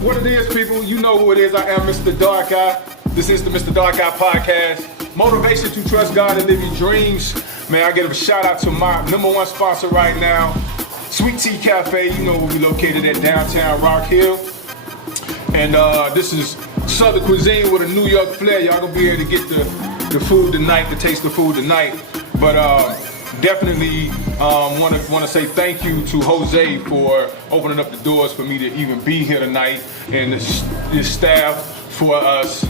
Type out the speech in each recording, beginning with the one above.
What it is, people, you know who it is. I am Mr. Darkeye. This is the Mista Darkeye Podcast. Motivation to trust God and live your dreams. Man, I give a shout out to my #1 sponsor right now, Sweet Tea Cafe. You know where we located at downtown Rock Hill. And this is Southern cuisine with a New York flair. Y'all gonna be able to get the food tonight, the taste of food tonight. But definitely want to say thank you to Jose for opening up the doors for me to even be here tonight, and his staff for us,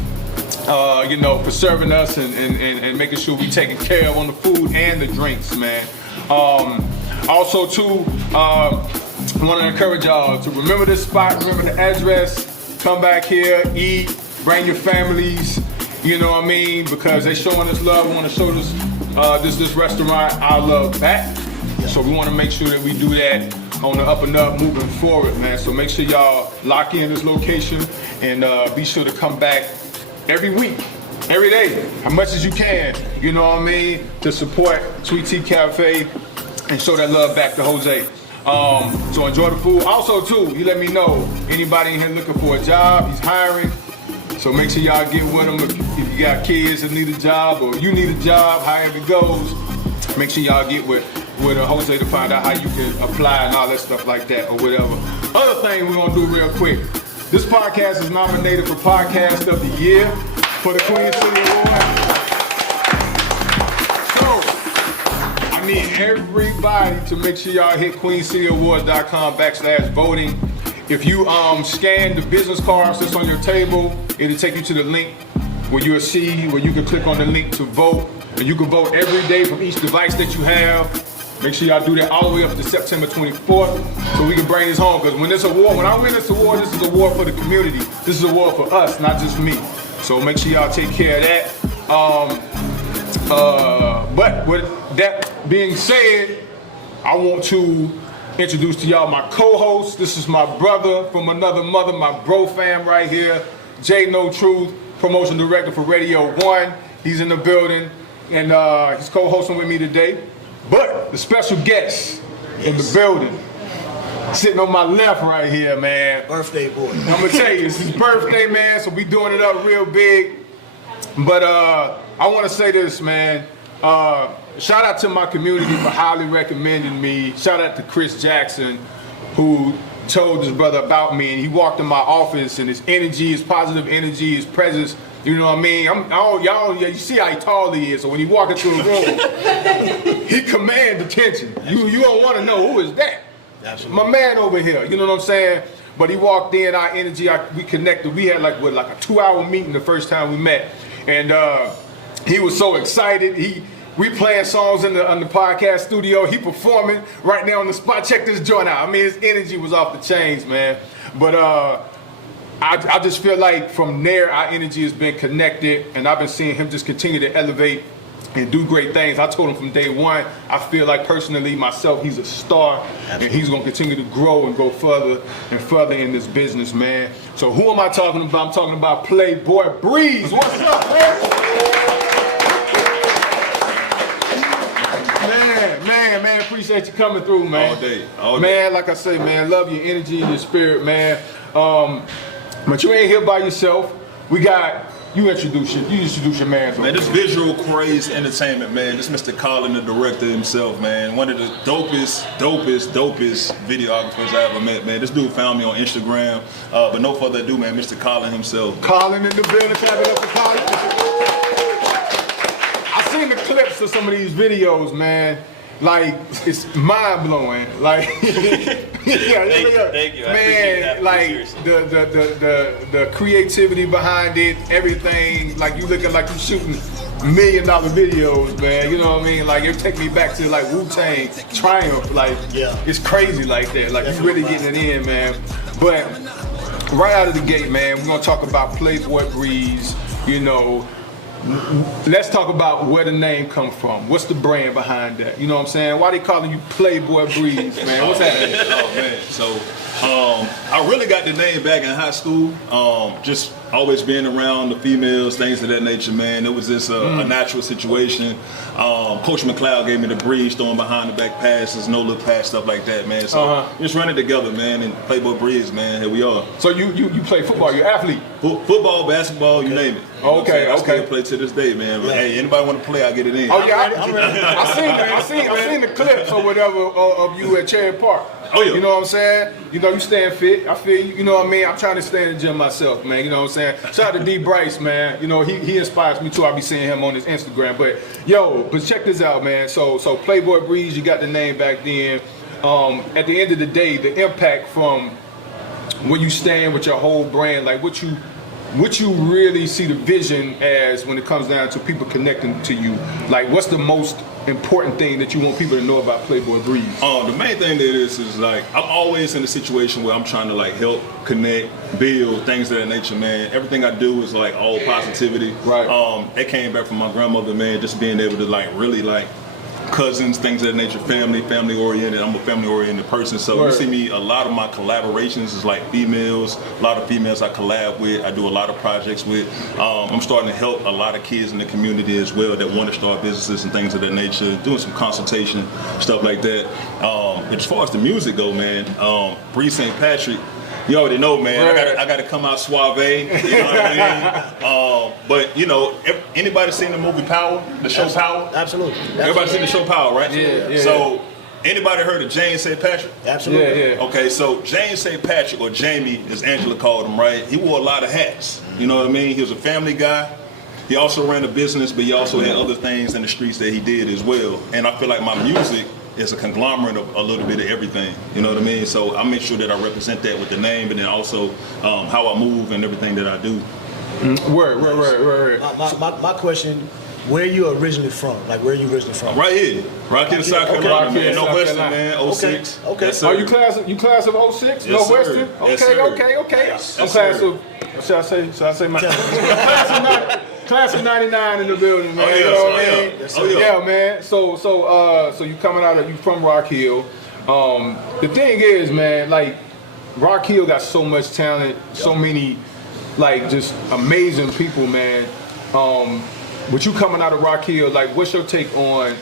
for serving us and making sure we taking care of on the food and the drinks, man. Also too, want to encourage y'all to remember this spot, remember the address, come back here, eat, bring your families, you know what I mean, because they showing us love. We want to show this restaurant our love back. So we want to make sure that we do that on the up and up moving forward, man. So make sure y'all lock in this location and be sure to come back every week, every day, as much as you can, you know what I mean, to support Sweet Tea Cafe and show that love back to Jose. So enjoy the food. Also too, you let me know, anybody in here looking for a job, he's hiring. So make sure y'all get with him if you got kids that need a job or you need a job, however it goes. Make sure y'all get with Jose to find out how you can apply and all that stuff like that or whatever. Other thing we're gonna do real quick. This podcast is nominated for Podcast of the Year for the Queen City Award. So I need everybody to make sure y'all hit queencityawards.com/voting. If you scan the business cards that's on your table, it'll take you to the link where you'll see where you can click on the link to vote. And you can vote every day from each device that you have. Make sure y'all do that all the way up to September 24th so we can bring this home. Because when I win this award, this is an award for the community. This is an award for us, not just me. So make sure y'all take care of that. But with that being said, I want to introduce to y'all my co-host. This is my brother from another mother, my bro fam right here, Jay No Truth, promotion director for Radio 1. He's in the building, and he's co-hosting with me today. But the special guest in the building, sitting on my left right here, man. Birthday boy. I'm gonna tell you, it's his birthday, man, so we doing it up real big. But I want to say this, man. Shout out to my community for highly recommending me. Shout out to Chris Jackson, who told his brother about me, and he walked in my office, and his energy, his positive energy, his presence, you know what I mean? You see how tall he is, so when he walk into a room, he commands attention. You don't want to know who is that. Absolutely. My man over here, you know what I'm saying? But he walked in, our energy, we connected. We had like a 2-hour meeting the first time we met, and he was so excited. We playing songs in the podcast studio. He performing right now on the spot. Check this joint out. I mean, his energy was off the chains, man. But I just feel like from there, our energy has been connected, and I've been seeing him just continue to elevate and do great things. I told him from day one, I feel like personally myself, he's a star. Absolutely. And he's gonna continue to grow and go further and further in this business, man. So who am I talking about? I'm talking about Playboi Breeze. What's up, man? Man, appreciate you coming through, man. All day. Man, like I say, man, love your energy and your spirit, man. But you ain't here by yourself. We got, you introduce your man. Man, this Visual Craze Entertainment, man. This Mr. Colin, the director himself, man. One of the dopest videographers I ever met, man. This dude found me on Instagram. But no further ado, man, Mr. Colin himself. Colin in the building, clap it up for Colin. I seen the clips of some of these videos, man. Like, it's mind-blowing. Like, thank you. Man, like, the creativity behind it, everything, like, you looking like you shooting $1 million videos, man. You know what I mean? Like, it take me back to, like, Wu-Tang, Triumph. Like, It's crazy like that. Like, you really getting it in, man. But right out of the gate, man, we're going to talk about Playboi Breeze, you know. Let's talk about where the name come from. What's the brand behind that? You know what I'm saying? Why they calling you Playboi Breeze, man? What's happening? Oh man, so I really got the name back in high school. Just always being around the females, things of that nature, man. It was just a natural situation. Coach McLeod gave me the breeze, throwing behind the back passes, no look pass, stuff like that, man. So just running together, man, and Playboi Breeze, man. Here we are. So you play football? You're an athlete? Football, basketball, you name it. Okay, I still play to this day, man. But hey, anybody want to play, I get it in. Oh yeah, I seen the clips or whatever of you at Cherry Park. Oh yeah. You know what I'm saying? You know, you staying fit. I feel you. You know what I mean? I'm trying to stay in the gym myself, man. You know what I'm saying? Shout out to D Bryce, man. You know, he inspires me too. I'll be seeing him on his Instagram. But check this out, man. So Playboi Breeze, you got the name back then. At the end of the day, the impact from when you stand with your whole brand, like what you really see the vision as when it comes down to people connecting to you. Like, what's the most important thing that you want people to know about Playboi Breeze? The main thing that is like, I'm always in a situation where I'm trying to like help, connect, build, things of that nature, man. Everything I do is like all positivity. Right. That came back from my grandmother, man, just being able to like really like cousins, things of that nature, family oriented. I'm a family oriented person, so you see me, a lot of my collaborations is like females, a lot of females I collab with, I do a lot of projects with. I'm starting to help a lot of kids in the community as well that want to start businesses and things of that nature, doing some consultation, stuff like that. As far as the music go, man, Breeze St. Patrick, you already know, man. Right. I got to come out suave. You know what I mean? But you know, anybody seen the movie Power, the show Power? Absolutely. Everybody seen the show Power, right? Yeah. So anybody heard of James St. Patrick? Absolutely. Yeah. Okay, so James St. Patrick, or Jamie, as Angela called him, right? He wore a lot of hats. You know what I mean? He was a family guy. He also ran a business, but he also had other things in the streets that he did as well. And I feel like my music is a conglomerate of a little bit of everything, you know what I mean? So I make sure that I represent that with the name, but then also how I move and everything that I do. Word. My question, where are you originally from? Like, where are you originally from? Right here, Rock Hill, South Carolina, man. South Northwestern, Carolina. man, 06. Okay. Yes, sir. Are you class of 06? Yes, Northwestern? sir. Yes, Okay. sir. I'm Yes, class sir. of, shall I say my class of 99 in the building, man. Oh, yeah. You know what I mean? Yes, sir. Yeah, man. So you coming out of, you from Rock Hill. The thing is, man, like, Rock Hill got so much talent, so many, like, just amazing people, man. With you coming out of Rock Hill, like, what's your take on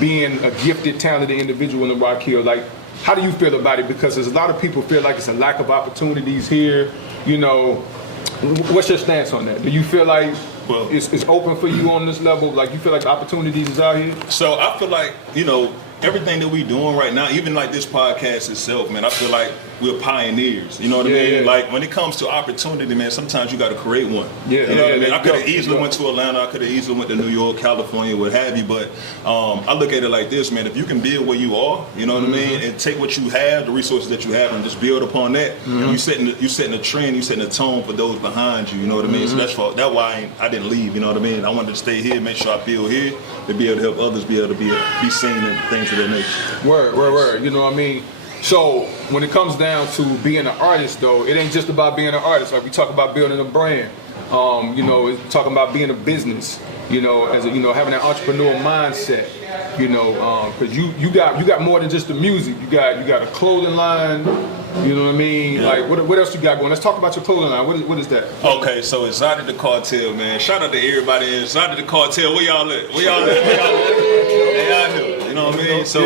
being a gifted, talented individual in Rock Hill? Like, how do you feel about it? Because there's a lot of people feel like it's a lack of opportunities here. You know, what's your stance on that? Do you feel like it's open for you on this level? Like, you feel like opportunities is out here? So I feel like, you know, everything that we doing right now, even like this podcast itself, man, I feel like we're pioneers. You know what I mean? Yeah. Like, when it comes to opportunity, man, sometimes you got to create one. Yeah, you know what I mean? I could have yeah. easily went to Atlanta. I could have easily went to New York, California, what have you. But I look at it like this, man. If you can build where you are, you know what I mean, and take what you have, the resources that you have, and just build upon that, you setting a trend, you setting a tone for those behind you. You know what I mean? So that's why I didn't leave. You know what I mean? I wanted to stay here, make sure I build here, to be able to help others be able to be seen and things of that nature. Word. You know what I mean? So when it comes down to being an artist, though, it ain't just about being an artist. Like, we talk about building a brand. You know, it's talking about being a business. You know, as a, you know, having that entrepreneur mindset. You know, because you got more than just the music. You got a clothing line. You know what I mean? Yeah. Like, what else you got going? Let's talk about your clothing line. What is that? Okay, so Exotic the Cartel, man. Shout out to everybody in Exotic the Cartel. Where y'all at? They out here. You know what I mean? So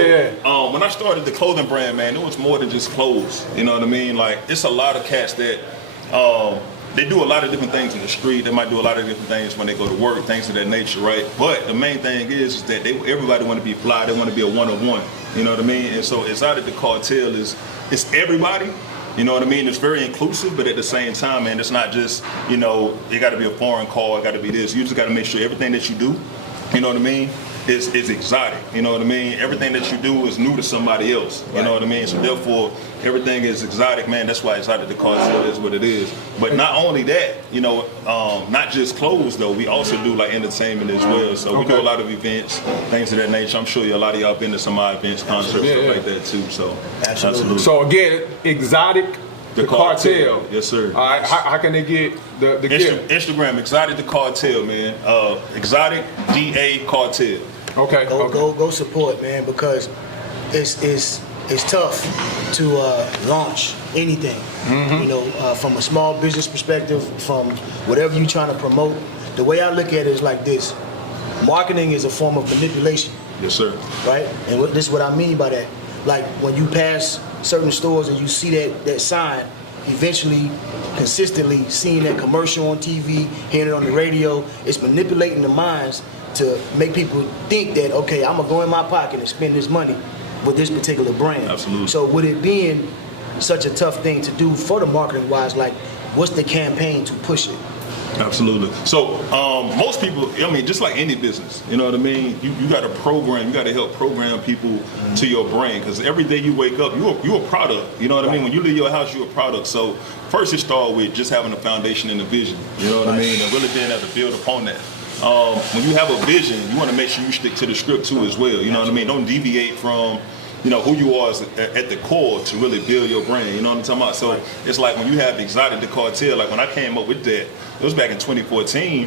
when I started the clothing brand, man, it was more than just clothes. You know what I mean? Like, it's a lot of cats that they do a lot of different things in the street. They might do a lot of different things when they go to work, things of that nature, right? But the main thing is that everybody want to be fly. They want to be a one-of-one. You know what I mean? And so Exotic the Cartel it's everybody. You know what I mean? It's very inclusive, but at the same time, man, it's not just, you know, it got to be a foreign car, it got to be this. You just got to make sure everything that you do, you know what I mean, is exotic. You know what I mean? Everything that you do is new to somebody else. You know what I mean? So therefore, everything is exotic, man. That's why Exotic the Cartel is what it is. But not only that, you know, not just clothes though. We also do like entertainment as well. So we do a lot of events, things of that nature. I'm sure a lot of y'all been to some of my events, concerts, stuff like that too. So absolutely. So again, Exotic the Cartel. Yes, sir. All right. How can they get the gift? Instagram, Exotic the Cartel, man. Exotic DA Cartel. Okay. Go support, man, because it's it's tough to launch anything. You know, from a small business perspective, from whatever you're trying to promote. The way I look at it is like this: marketing is a form of manipulation. Yes, sir. Right? And this is what I mean by that. Like when you pass certain stores and you see that sign, eventually, consistently seeing that commercial on TV, hearing it on the radio, it's manipulating the minds to make people think that, okay, I'm gonna go in my pocket and spend this money with this particular brand. Absolutely. So with it being such a tough thing to do for the marketing wise, like what's the campaign to push it? Absolutely. So most people, I mean, just like any business, you know what I mean? You got to program, you got to help program people to your brand, because every day you wake up, you're a product. You know what I mean? When you leave your house, you're a product. So first it starts with just having a foundation and a vision. You know what I mean? And really being able to build upon that. When you have a vision, you want to make sure you stick to the script too as well. You know what I mean? Don't deviate from, you know, who you are at the core to really build your brand. You know what I'm talking about? So it's like when you have Exotic the Cartel, like when I came up with that, it was back in 2014.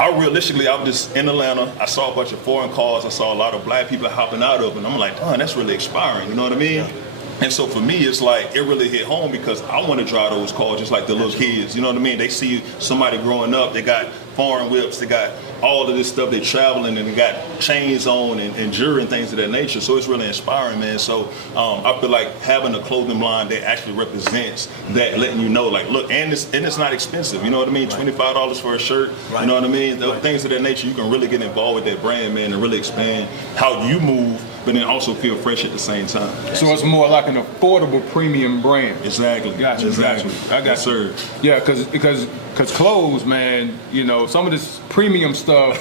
I was just in Atlanta. I saw a bunch of foreign cars. I saw a lot of black people hopping out of them. I'm like, oh, that's really inspiring. You know what I mean? Yeah. And so for me, it's like, it really hit home because I want to drive those cars just like the little kids. You know what I mean? They see somebody growing up, they got foreign whips, they got all of this stuff, they traveling and they got chains on and jewelry and things of that nature. So it's really inspiring, man. So I feel like having a clothing line that actually represents that, letting you know, like, look, and it's not expensive. You know what I mean? $25 for a shirt. You know what I mean? Things of that nature, you can really get involved with that brand, man, and really expand how you move, but then also feel fresh at the same time. So it's more like an affordable premium brand. Exactly. Gotcha. Exactly. I got yes, you. Sir. Yeah, because clothes, man, you know, some of this premium stuff,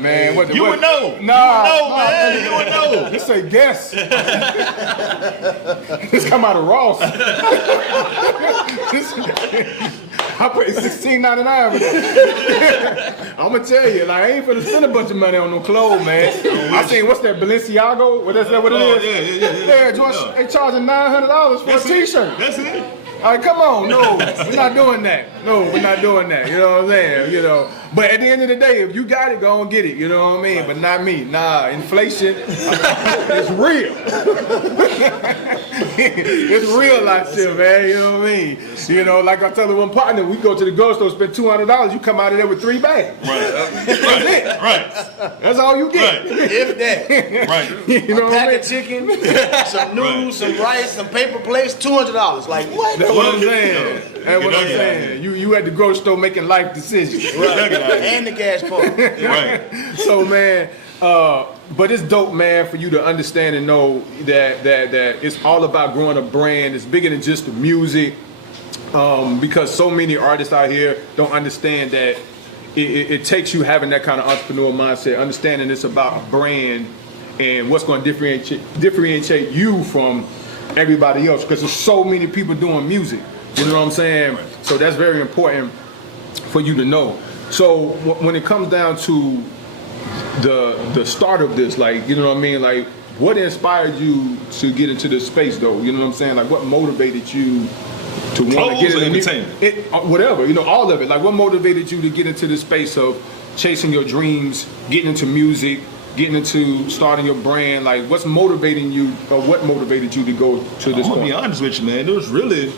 man. You would know. Man. You would know. This say guess. This come out of Ross. I paid $16.99 for that. I'm gonna tell you, like, I ain't finna spend a bunch of money on no clothes, man. I seen, what's that, Balenciaga? What is that? What it is? Yeah. George, they charging $900 for a T-shirt. That's it. All right, come on, no, we're not doing that. No, we're not doing that. You know what I'm saying? You know, but at the end of the day, if you got it, go and get it. You know what I mean? But not me. Nah, inflation, it's real. It's real life shit, man. You know what I mean? You know, like I tell one partner, we go to the grocery store, spend $200. You come out of there with 3 bags. Right. That's it. Right. That's all you get. Right. If that. Right. You know a what I pack mean? of chicken, some noodles, some rice, some paper plates, $200. Like what? That's what I'm saying. That's what I'm saying. You at the grocery store making life decisions. Right. And the gas pump. Right. So, man, but it's dope, man, for you to understand and know that it's all about growing a brand. It's bigger than just the music, because so many artists out here don't understand that it takes you having that kind of entrepreneurial mindset, understanding it's about a brand and what's going to differentiate you from everybody else, because there's so many people doing music. You know what I'm saying? So that's very important for you to know. So when it comes down to the start of this, like, you know what I mean? Like, what inspired you to get into this space, though? You know what I'm saying? Like, what motivated you to want to get into entertainment? Whatever, you know, all of it. Like, what motivated you to get into the space of chasing your dreams, getting into music, getting into starting your brand? Like, what's motivating you, or what motivated you to go to this I'm point? gonna be honest with you, man. It was really,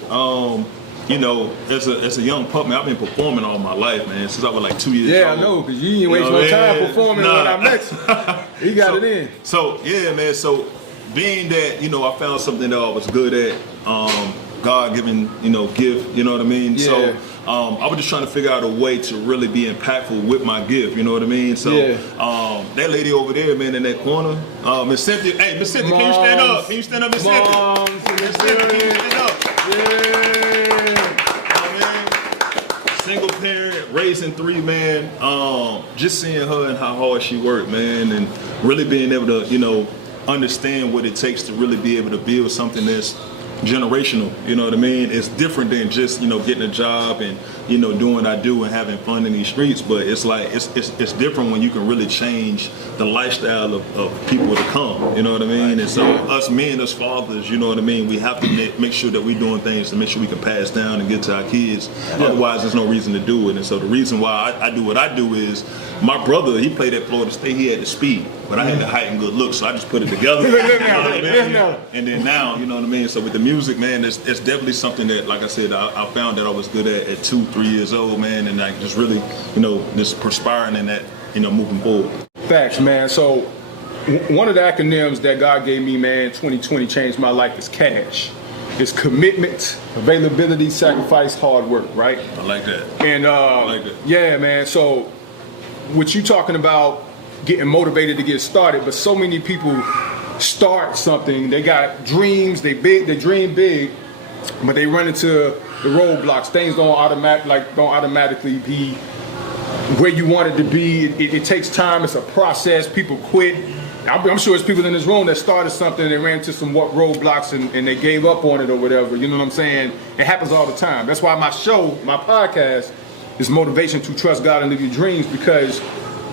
you know, as a young pup, man, I've been performing all my life, man, since I was like 2 years old. Yeah, I know, because you didn't waste no time performing when I met you. You got it in. So, yeah, man, so being that, you know, I found something that I was good at, God-given, you know, gift, you know what I mean? Yeah. So I was just trying to figure out a way to really be impactful with my gift, you know what I mean? So that lady over there, man, in that corner, Miss Cynthia, hey, Miss Cynthia, can you stand up? Can you stand up, Miss Cynthia? Miss Cynthia, can you stand up? Single parent, raising 3, man. Just seeing her and how hard she worked, man, and really being able to, you know, understand what it takes to really be able to build something that's generational, you know what I mean? It's different than just, you know, getting a job and, you know, doing what I do and having fun in these streets, but it's like, it's different when you can really change the lifestyle of people to come, you know what I mean? And so us men, us fathers, you know what I mean, we have to make sure that we're doing things to make sure we can pass down and get to our kids. Otherwise, there's no reason to do it. And so the reason why I do what I do is, my brother, he played at Florida State, he had the speed. but I had the height and good looks, so I just put it together. You know what I mean? And then now, you know what I mean? So with the music, man, it's definitely something that, like I said, I found that I was good at 2-3 years old, man, and I just really, you know, just perspiring in that, you know, moving forward. Facts, man. So one of the acronyms that God gave me, man, 2020 changed my life, is CASH. It's commitment, availability, sacrifice, hard work, right? I like that. And I like that. Yeah, man. So what you talking about, getting motivated to get started, but so many people start something, they got dreams, they dream big, but they run into the roadblocks. Things don't automatically be where you want it to be. It takes time. It's a process. People quit. I'm sure it's people in this room that started something and they ran into some roadblocks and they gave up on it or whatever. You know what I'm saying? It happens all the time. That's why my podcast is Motivation to Trust God and Live Your Dreams, because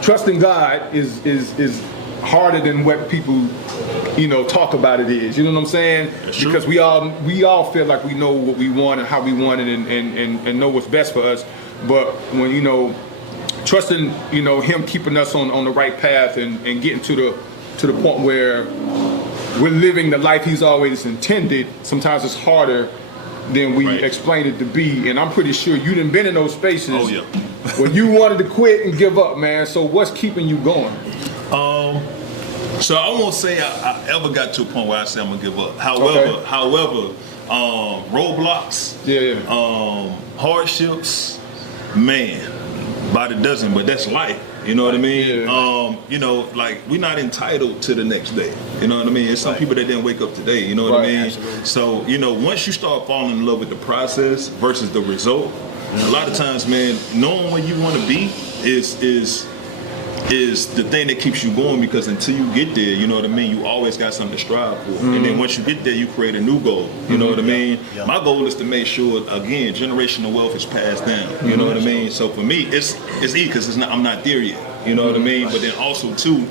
trusting God is harder than what people, you know, talk about it is. You know what I'm saying? Because we all feel like we know what we want and how we want it and know what's best for us. But when, you know, trusting, you know, Him keeping us on the right path and getting to the point where we're living the life He's always intended, sometimes it's harder than we explain it to be. And I'm pretty sure you done been in those spaces when you wanted to quit and give up, man. So what's keeping you going? So I won't say I ever got to a point where I say I'm gonna give up. However, roadblocks, hardships, man, by the dozen, but that's life. You know what I mean? Yeah. You know, like, we're not entitled to the next day. You know what I mean? It's some people that didn't wake up today. You know what I mean? Absolutely. So, you know, once you start falling in love with the process versus the result, a lot of times, man, knowing where you want to be is the thing that keeps you going, because until you get there, you know what I mean, you always got something to strive for. And then once you get there, you create a new goal. You know what I mean? My goal is to make sure, again, generational wealth is passed down. You know what I mean? So for me, it's easy because I'm not there yet. You know what I mean? But then also too,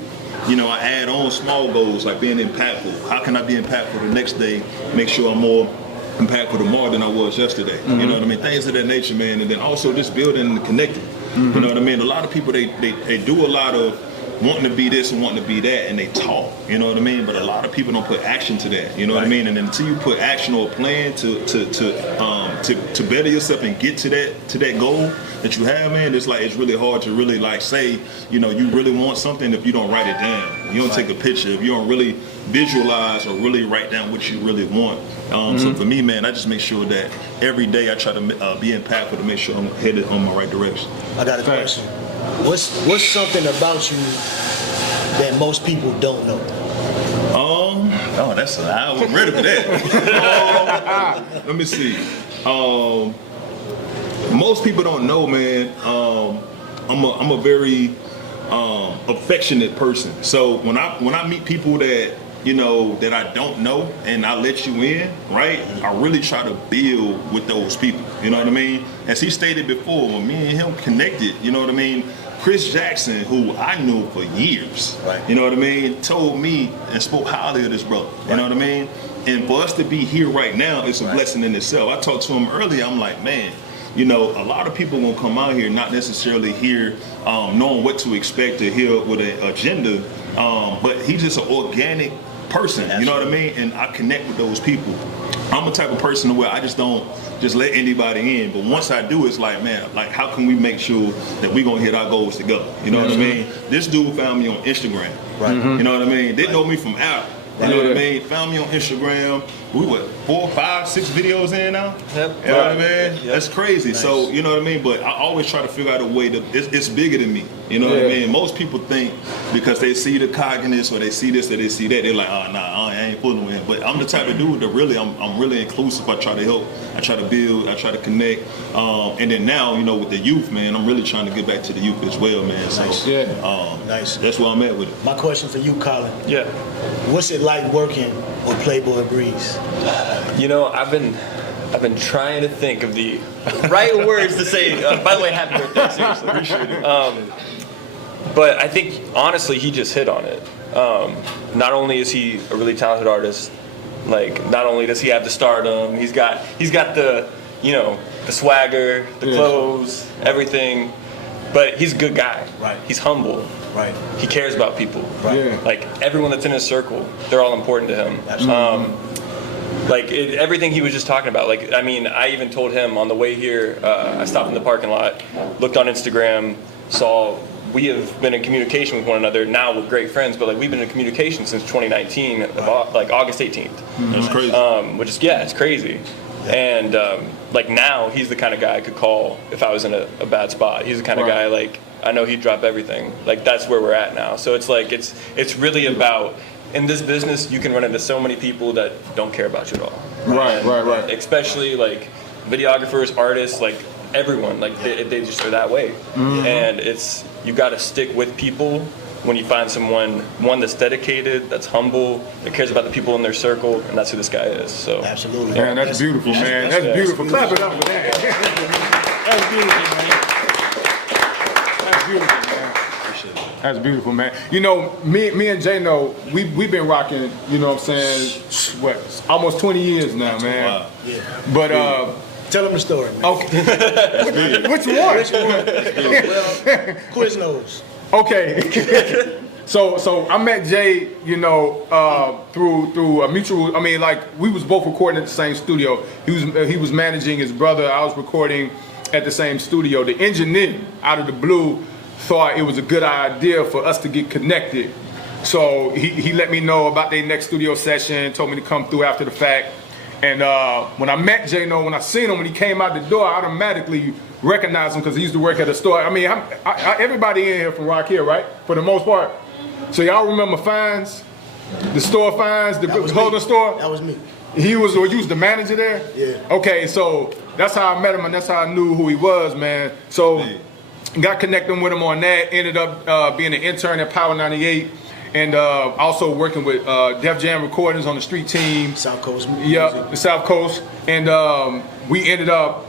you know, I add on small goals like being impactful. How can I be impactful the next day? Make sure I'm more impactful tomorrow than I was yesterday. You know what I mean? Things of that nature, man. And then also just building and connecting. You know what I mean? A lot of people, they do a lot of wanting to be this and wanting to be that, and they talk, you know what I mean? But a lot of people don't put action to that, you know what I mean? And until you put action or a plan to better yourself and get to that goal that you have, man, it's really hard to really like say, you know, you really want something if you don't write it down. You don't take a picture, if you don't really visualize or really write down what you really want. So for me, man, I just make sure that every day I try to be impactful to make sure I'm headed on my right direction. I got a question. What's something about you that most people don't know? I was ready for that. Let me see. Most people don't know, man. I'm a very affectionate person. So when I meet people that, you know, that I don't know and I let you in, right? I really try to build with those people. You know what I mean? As he stated before, when me and him connected, you know what I mean? Chris Jackson, who I knew for years, you know what I mean, told me and spoke highly of this brother. You know what I mean? And for us to be here right now, it's a blessing in itself. I talked to him earlier. I'm like, man, you know, a lot of people gonna come out here not necessarily here knowing what to expect to hear with an agenda, but he's just an organic person, you know what I mean? And I connect with those people. I'm the type of person where I just don't just let anybody in, but once I do, it's like, man, like, how can we make sure that we gonna hit our goals together? You know what I mean? This dude found me on Instagram, you know what I mean? They know me from Apple. You know what I mean? Found me on Instagram. We 4, 5, 6 videos in now. Yep. You know what I mean? That's crazy. Nice. So, you know what I mean? But I always try to figure out a way that it's bigger than me. You know what I mean? Most people think because they see the cockiness or they see this or they see that, they're like, oh, nah, I ain't fooling with him. But I'm the type of dude that really, I'm really inclusive. I try to help. I try to build. I try to connect. And then now, you know, with the youth, man, I'm really trying to get back to the youth as well, man. So, nice. That's where I'm at with it. My question for you, Colin. Yeah. What's it like working with Playboi Breeze? You know, I've been trying to think of the right words to say. By the way, happy birthday, seriously. Appreciate it. But I think, honestly, he just hit on it. Not only is he a really talented artist, like, not only does he have the stardom, he's got the, you know, the swagger, the clothes, everything, but he's a good guy. Right. He's humble. Right. He cares about people. Right. Yeah. Like everyone that's in his circle, they're all important to him. Everything he was just talking about. Like, I mean, I even told him on the way here, I stopped in the parking lot, looked on Instagram, saw we have been in communication with one another. Now we're great friends, but like we've been in communication since 2019, like August 18th. That's crazy. Which is, it's crazy. And like now he's the kind of guy I could call if I was in a bad spot. He's the kind of guy, like, I know he'd drop everything. Like, that's where we're at now. So it's like, it's really about, in this business, you can run into so many people that don't care about you at all. Right. Especially like videographers, artists, like everyone, like they just are that way. And you got to stick with people when you find someone, one that's dedicated, that's humble, that cares about the people in their circle, and that's who this guy is. So Absolutely. Man, that's beautiful, man. That's beautiful. Clap it up for that. That's beautiful, man. That's beautiful, man. You know, me and Jay know we've been rocking, you know what I'm saying, almost 20 years now, man. Wow. Yeah. But Tell them the story, man. okay. Which one? Well, Quiznos. Okay. So I met Jay, you know, through a mutual. I mean, like we was both recording at the same studio. He was managing his brother. I was recording at the same studio. The engineer, out of the blue, thought it was a good idea for us to get connected. So he let me know about their next studio session. Told me to come through after the fact. And when I met Jay, when I seen him when he came out the door, I automatically recognized him because he used to work at a store. I mean, everybody in here from Rock Hill, right? For the most part. So y'all remember Fines? The store Fines, the clothing store? That was me. You was the manager there? Yeah. Okay, so that's how I met him and that's how I knew who he was, man. So got connected with him on that. Ended up being an intern at Power 98. And also working with Def Jam Recordings on the street team. South Coast. Yep, the South Coast. And we ended up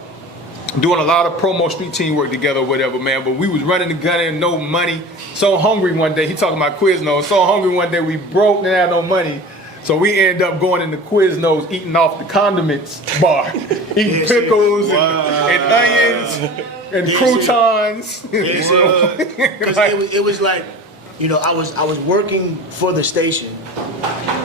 doing a lot of promo street team work together or whatever, man. But we was running the gun in, no money. So hungry one day, he talking about Quiznos. So hungry one day, we broke, didn't have no money. So we ended up going into Quiznos, eating off the condiments bar. Eating pickles and onions and croutons. Because it was like, you know, I was working for the station,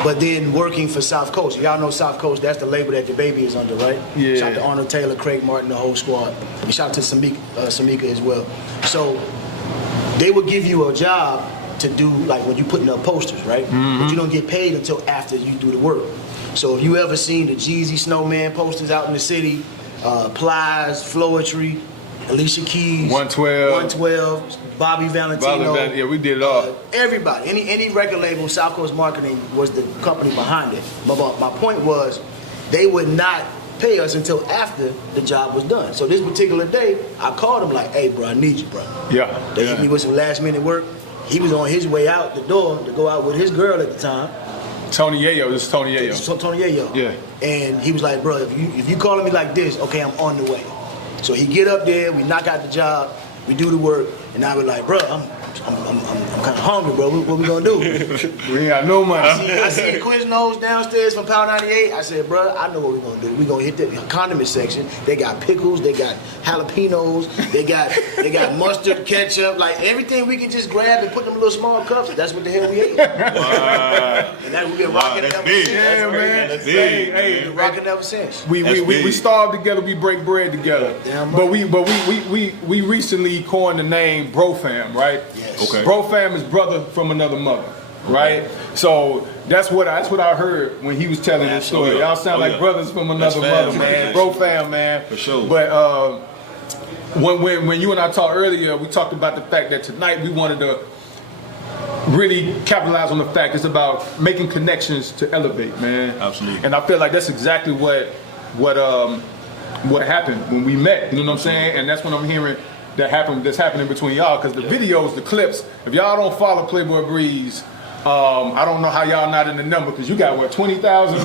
but then working for South Coast. Y'all know South Coast, that's the label that the baby is under, right? Yeah. Shout out to Arnold Taylor, Craig Martin, the whole squad. And shout out to Samika as well. So they would give you a job to do, like when you putting up posters, right? But you don't get paid until after you do the work. So if you ever seen the Jeezy Snowman posters out in the city, Plies, Floetry, Alicia Keys, 112, Bobby Valentino. Yeah, we did it all. Everybody, any record label, South Coast Marketing was the company behind it. But my point was, they would not pay us until after the job was done. So this particular day, I called him like, hey, bro, I need you, bro. Yeah. They hit me with some last minute work. He was on his way out the door to go out with his girl at the time. Tony Yayo, this is Tony Yayo. Tony Yayo. Yeah. And he was like, bro, if you calling me like this, okay, I'm on the way. So he get up there, we knock out the job, we do the work, and I was like, bro, I'm kind of hungry, bro. What we gonna do? We ain't got no money. I see Quiznos downstairs from Power 98. I said, bro, I know what we gonna do. We gonna hit the condiment section. They got pickles, they got jalapenos, they got mustard, ketchup, like everything we can just grab and put them in little small cups. That's what the hell we ate. Wow. And that we've been rocking that's ever big. since. Yeah, man. That's big. Hey, We've been rocking ever since. we starve together, we break bread together. Damn But right. we recently coined the name Bro Fam, right? Yes. Okay. Bro Fam is brother from another mother, right? So that's what I heard when he was telling this story. Y'all sound like brothers from another mother, man. Bro Fam, man. For sure. But when you and I talked earlier, we talked about the fact that tonight we wanted to really capitalize on the fact it's about making connections to elevate, man. Absolutely. And I feel like that's exactly what happened when we met. You know what I'm saying? And that's what I'm hearing that's happening between y'all, because the videos, the clips, if y'all don't follow Playboi Breeze, I don't know how y'all not in the number, because you got what, 20,000?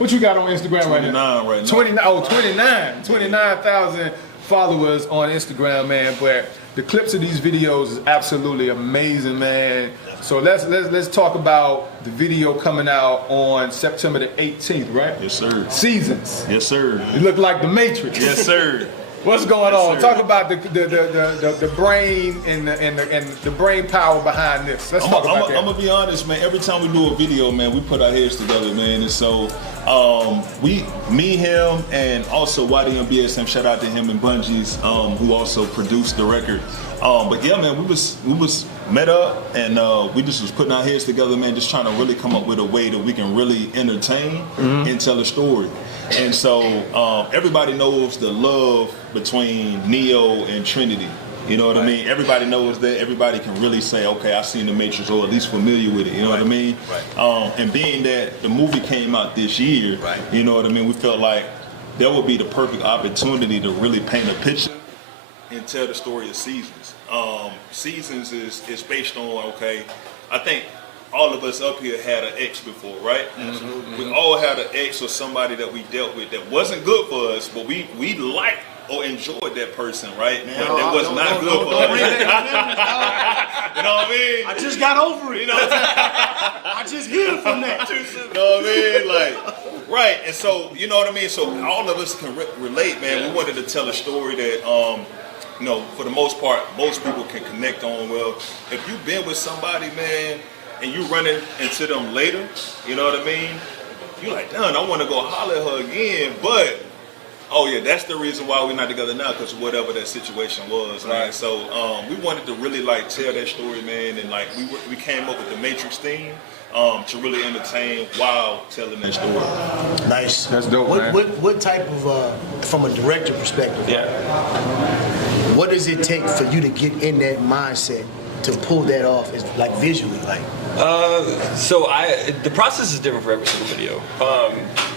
What you got on Instagram right now? 29 right now. 29,000 followers on Instagram, man. But the clips of these videos is absolutely amazing, man. So let's talk about the video coming out on September the 18th, right? Yes, sir. Seasons. Yes, sir. You look like the Matrix. Yes, sir. What's going on? sir. Talk about the brain and the brain power behind this. Let's talk about that. I'm gonna be honest, man. Every time we do a video, man, we put our heads together, man. And so, me, him, and also YDMBSM. Shout out to him and Bungees, who also produced the record. But yeah, man, we was met up and we just was putting our heads together, man, just trying to really come up with a way that we can really entertain and tell a story. And so everybody knows the love between Neo and Trinity. You know what I mean? Everybody knows that. Everybody can really say, okay, I've seen The Matrix, or at least familiar with it. You know what I mean? Right. And being that the movie came out this year, you know what I mean? We felt like that would be the perfect opportunity to really paint a picture and tell the story of Seasons. Seasons is based on, okay, I think all of us up here had an ex before, right? Absolutely. We all had an ex or somebody that we dealt with that wasn't good for us, but we liked or enjoyed that person, right? Man, but that was not good for us. You know what I mean? I just got over it. You know, I just healed from that. You know what I mean? Like, right. And so, you know what I mean? So all of us can relate, man. We wanted to tell a story that, you know, for the most part, most people can connect on. Well, if you've been with somebody, man, and you running into them later, you know what I mean? You're like, damn, I want to go holler at her again, but oh yeah, that's the reason why we're not together now, because whatever that situation was, man. So we wanted to really like tell that story, man, and like we came up with the Matrix theme to really entertain while telling that story. Nice. That's dope, man. What type of, from a director perspective, what does it take for you to get in that mindset to pull that off? It's like visually, like. So the process is different for every single video.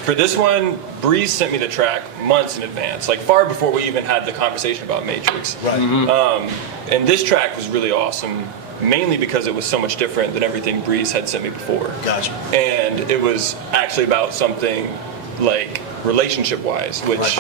For this one, Breeze sent me the track months in advance, like far before we even had the conversation about Matrix. Right. And this track was really awesome, mainly because it was so much different than everything Breeze had sent me before. Gotcha. And it was actually about something like relationship-wise, which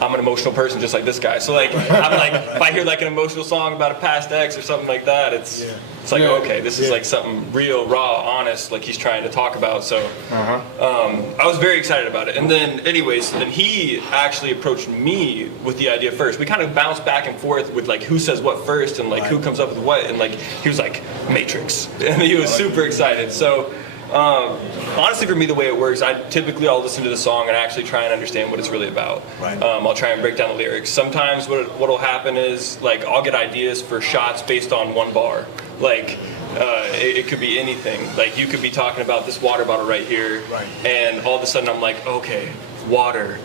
I'm an emotional person just like this guy. So like, I'm like, if I hear like an emotional song about a past ex or something like that, it's like, okay, this is like something real, raw, honest, like he's trying to talk about. So I was very excited about it. And then anyways, then he actually approached me with the idea first. We kind of bounced back and forth with like who says what first and like who comes up with what. And like, he was like, Matrix. And he was super excited. So honestly, for me, the way it works, I'll listen to the song and actually try and understand what it's really about. Right. I'll try and break down the lyrics. Sometimes what'll happen is like I'll get ideas for shots based on one bar. Like it could be anything. Like you could be talking about this water bottle right here, and all of a sudden I'm like, okay, water.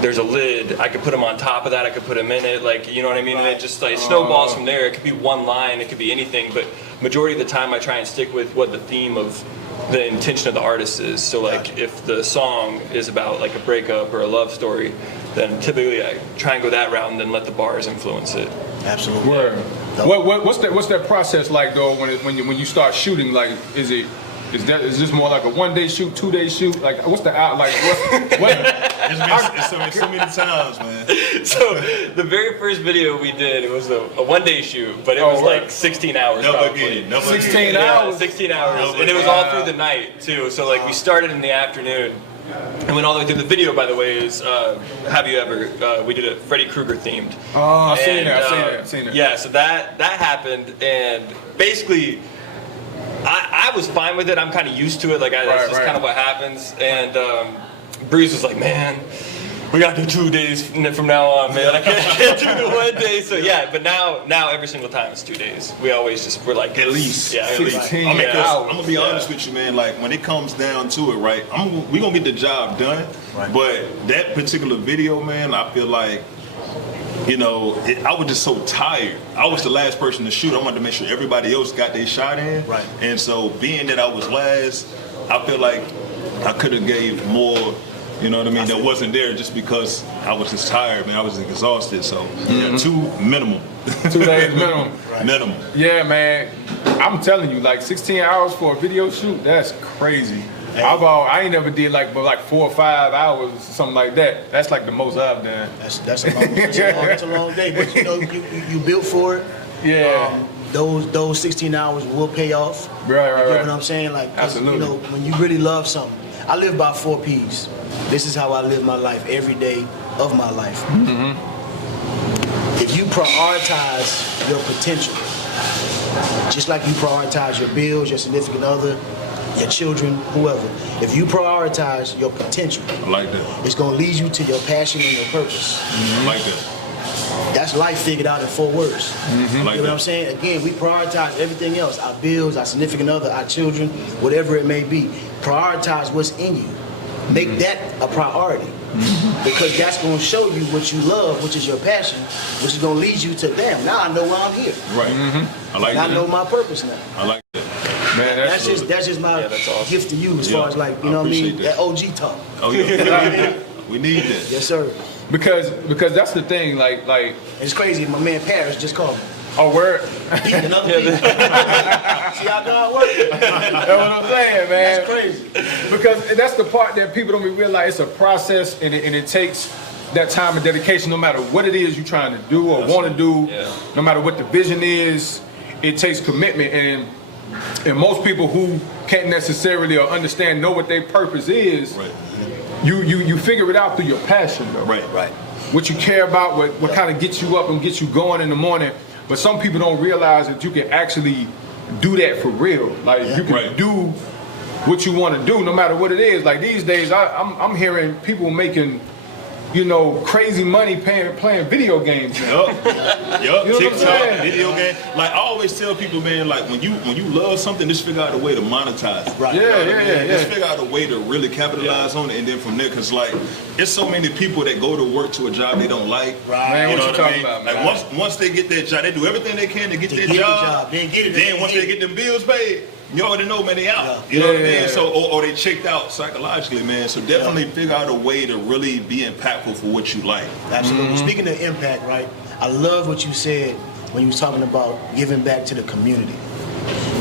There's a lid. I could put them on top of that. I could put them in it. Like, you know what I mean? And it just like snowballs from there. It could be one line. It could be anything. But majority of the time, I try and stick with what the theme of the intention of the artist is. So like, if the song is about like a breakup or a love story, then typically I try and go that route and then let the bars influence it. Absolutely. Word. What's that process like though when you start shooting? Like, is this more like a 1 day shoot, 2 day shoot? Like, what's the out? Like, what? It's so many times, man. So the very first video we did, it was a 1 day shoot, but it was like 16 hours. Never again. 16 hours. 16 hours, and it was all through the night too. So like we started in the afternoon. And went all the way through. The video, by the way, is Have You Ever? We did it Freddy Krueger themed. Oh, I've seen it. Yeah, so that happened, and basically, I was fine with it. I'm kind of used to it. Like that's just kind of what happens. And Breeze was like, "Man, we got to do 2 days from now on, man. I can't do the 1 day." So yeah, but now every single time it's 2 days. We're like at least. Yeah, at least. 16 I'm hours. gonna be honest with you, man. Like when it comes down to it, right? We gonna get the job done. Right. But that particular video, man, I feel like, you know, I was just so tired. I was the last person to shoot. I wanted to make sure everybody else got their shot in. Right. And so being that I was last, I feel like I could have gave more. You know what I mean? That wasn't there just because I was just tired, man. I was exhausted. So yeah, 2 minimum. 2 days minimum. Minimum. Yeah, man. I'm telling you, like 16 hours for a video shoot, that's crazy. I ain't never did like 4 or 5 hours or something like that. That's like the most I've done. That's a long day, but you know you built for it. Yeah. Those 16 hours will pay off. Right. You know what I'm saying? Like, Absolutely. You know, when you really love something, I live by 4 P's. This is how I live my life every day of my life. if you prioritize your potential, just like you prioritize your bills, your significant other, your children, whoever, if you prioritize your potential, I like that. it's going to lead you to your passion and your purpose. I like that. That's life figured out in 4 words. I like You know what that. I'm saying? Again, we prioritize everything else, our bills, our significant other, our children, whatever it may be. Prioritize what's in you. Make that a priority. Because that's going to show you what you love, which is your passion, which is going to lead you to, damn, now I know why I'm here. Right. I like I that. know my purpose now. I like that. Man, That's just my that's awesome. gift to you as Yeah, far as like, you I know what I mean? appreciate that. That OG talk. Oh yeah. We need that. Yes, sir. because that's the thing. Like It's crazy. My man Paris just called me. a word. Beat another beat. See how God works? That's what I'm saying, man. That's crazy. Because that's the part that people don't realize. It's a process, and it takes that time and dedication. No matter what it is you're trying to do or want to do, no matter what the vision is, it takes commitment. And most people who can't necessarily or understand know what their purpose is. Right. You figure it out through your passion, though. Right. Right. What you care about, what kind of gets you up and gets you going in the morning. But some people don't realize that you can actually do that for real. Like you can Right. do what you want to do, no matter what it is. Like these days, I'm hearing people making, crazy money playing video games. Yup. You know what I'm TikTok, saying? video game. Like I always tell people, man, like when you love something, just figure out a way to monetize it. Right. You know what I Yeah, mean? yeah, yeah. Just figure out a way to really capitalize on it, and then from there, cause like it's so many people that go to work to a job they don't like. Right. Man, You what know you what I talking mean? about, man? Like once they get that job, they do everything they can to get To that get the job. job, then get it, Then then once get they it. get them bills paid, you already know, man, they out. Yeah. You know what I Yeah. mean? So or they checked out psychologically, man. So definitely figure out a way to really be impactful for what you like. Absolutely. Speaking of impact, right? I love what you said when you was talking about giving back to the community.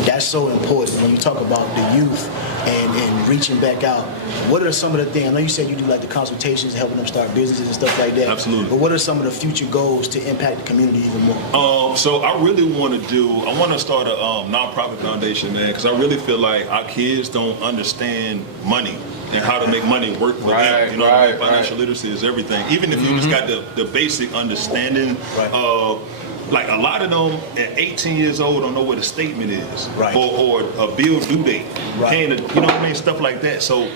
That's so important when you talk about the youth and reaching back out. What are some of the things? I know you said you do like the consultations, helping them start businesses and stuff like that. Absolutely. But what are some of the future goals to impact the community even more? So I really want to start a nonprofit foundation, man, because I really feel like our kids don't understand money and how to make money work for Right, them. You know what I mean? right, Financial literacy is everything. Even if you just got the basic understanding Right. of, like a lot of them at 18 years old don't know what a statement is, Right. or a bill due date. Right. You know what I mean? Stuff like that. So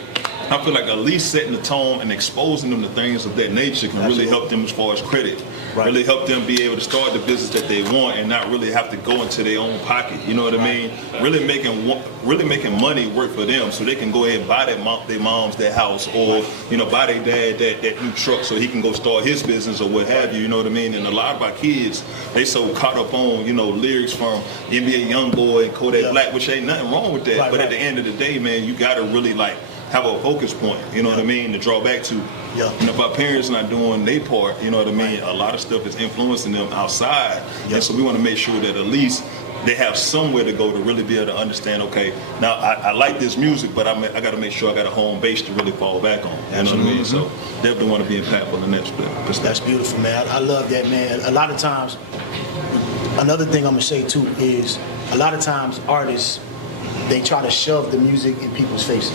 I feel like at least setting the tone and exposing them to things of that nature can really help them as far as credit. Right. Really help them be able to start the business that they want and not really have to go into their own pocket. You know what I mean? Really making money work for them, so they can go ahead and buy their moms their house, or buy their dad that new truck so he can go start his business or what have you. You know what I mean? And a lot of our kids, they so caught up on lyrics from NBA YoungBoy and Kodak Black, which ain't nothing wrong with that. Right, but right. at the end of the day, man, you gotta really have a focus point. You know what I mean? To draw back to. Yeah. If our parents not doing their part, you know what I mean? A lot of stuff is influencing them outside. Yeah. And so we want to make sure that at least they have somewhere to go to really be able to understand, okay, now I like this music, but I got to make sure I got a home base to really fall back on. You know what I mean? So definitely want to be impactful in that perspective. That's beautiful, man. I love that, man. A lot of times, another thing I'm going to say too is a lot of times artists, they try to shove the music in people's faces,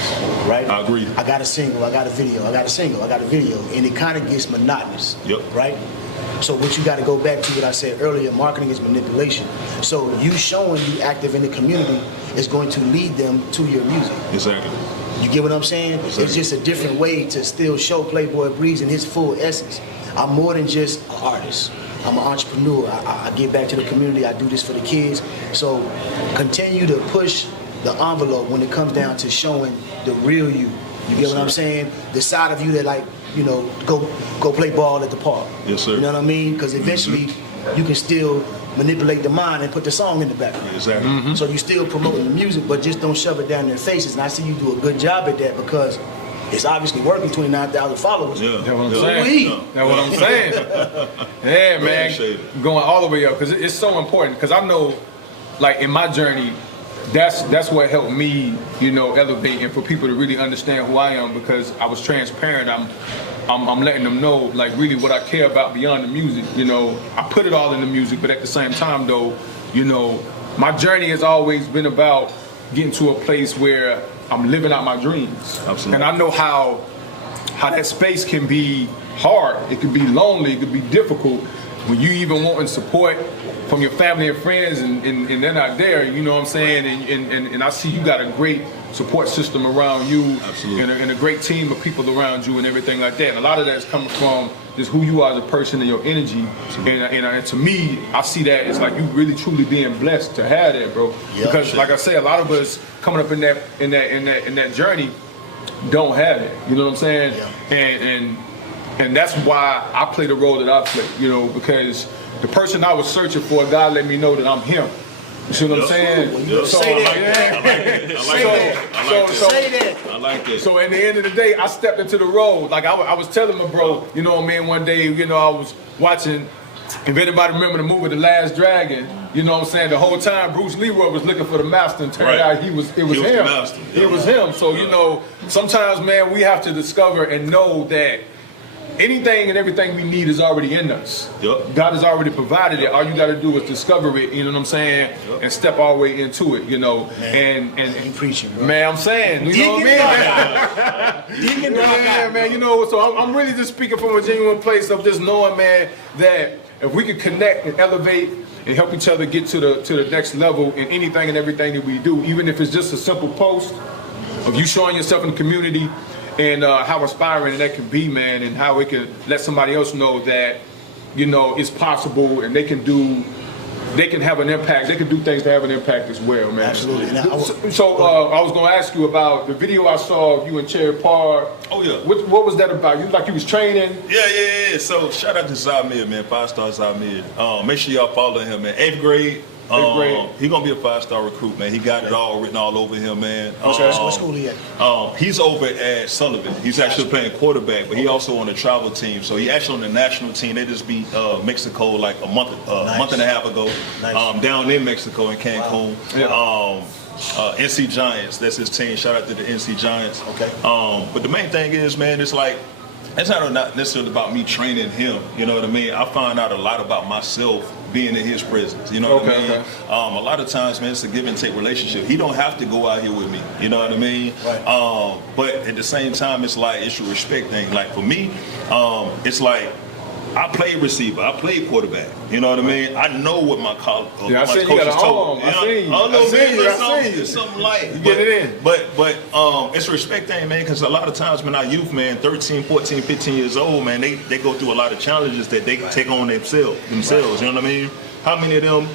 right? I agree. I got a single, I got a video, I got a single, I got a video, and it kind of gets monotonous, Yep. right? So what you got to go back to what I said earlier, marketing is manipulation. So you showing you active in the community is going to lead them to your music. Exactly. You get what I'm saying? Exactly. It's just a different way to still show Playboi Breeze in his full essence. I'm more than just an artist. I'm an entrepreneur. I give back to the community. I do this for the kids. So continue to push the envelope when it comes down to showing the real you. You get what I'm saying? The side of you that go play ball at the park. Yes, sir. You know what I mean? Because eventually you can still manipulate the mind and put the song in the background. Exactly. So you still promoting the music, but just don't shove it down their faces. And I see you do a good job at that because it's obviously working. 29,000 followers. Yeah. That's what I'm Yeah. saying. Yeah. That's what I'm saying. Yeah, man. Appreciate it. Going all the way up because it's so important. Because I know, like in my journey, that's what helped me, elevate and for people to really understand who I am because I was transparent. I'm letting them know like really what I care about beyond the music. I put it all in the music, but at the same time though, my journey has always been about getting to a place where I'm living out my dreams. Absolutely. And I know how that space can be hard. It can be lonely. It can be difficult. when you even wanting support from your family and friends and they're not there, you know what I'm saying? And I see you got a great support system around you. Absolutely. And a great team of people around you and everything like that. And a lot of that is coming from just who you are as a person and your energy. And to me, I see that it's like you really truly being blessed to have that, bro. Yep. Because like I say, a lot of us coming up in that journey don't have it. You know what I'm saying? Yeah. And that's why I play the role that I play, you know, because the person I was searching for, God let me know that I'm him. You see what I'm saying? Yep. So, Say that. I like that. So at the end of the day, I stepped into the role. Like I was telling my bro, you know what I mean, one day, you know, I was watching, if anybody remember the movie The Last Dragon, you know what I'm saying, the whole time Bruce Leroy was looking for the master and turned out it was him. The master. It was him. So, you know, sometimes, man, we have to discover and know that anything and everything we need is already in us. Yep. God has already provided it. All you got to do is discover it, you know what I'm saying, and step all the way into it, you know. Man, and you preaching, bro. man, I'm saying, you know what I mean? Man, you know, so I'm really just speaking from a genuine place of just knowing, man, that if we can connect and elevate and help each other get to the next level in anything and everything that we do, even if it's just a simple post of you showing yourself in the community and how inspiring that can be, man, and how it can let somebody else know that, you know, it's possible and they can have an impact. They can do things to have an impact as well, man. Absolutely. So I was going to ask you about the video I saw of you and Cherry Parr. Oh, yeah. What was that about? You was training? Yeah. So shout out to Zamir, man. 5-star Zamir. Make sure y'all follow him, man. 8th grade. He gonna be a 5-star recruit, man. He got it all written all over him, man. What school he at? He's over at Sullivan. He's actually playing quarterback, but he also on the travel team. So he actually on the national team. They just beat Mexico like a month and a half ago. Nice. Down in Mexico in Cancun. Wow. NC Giants, that's his team. Shout out to the NC Giants. Okay. But the main thing is, man, it's like, it's not necessarily about me training him. You know what I mean? I find out a lot about myself being in his presence. You know what I mean? Okay. A lot of times, man, it's a give and take relationship. He don't have to go out here with me. You know what I mean? Right. But at the same time, it's like, it's a respect thing. Like for me, it's like, I played receiver. I played quarterback. You know what I mean? I know what my coaches told. I seen you. It's something light. You get it in. But it's a respect thing, man, because a lot of times when our youth, man, 13, 14, 15 years old, man, they go through a lot of challenges that they take on themselves. You know what I mean? How many of them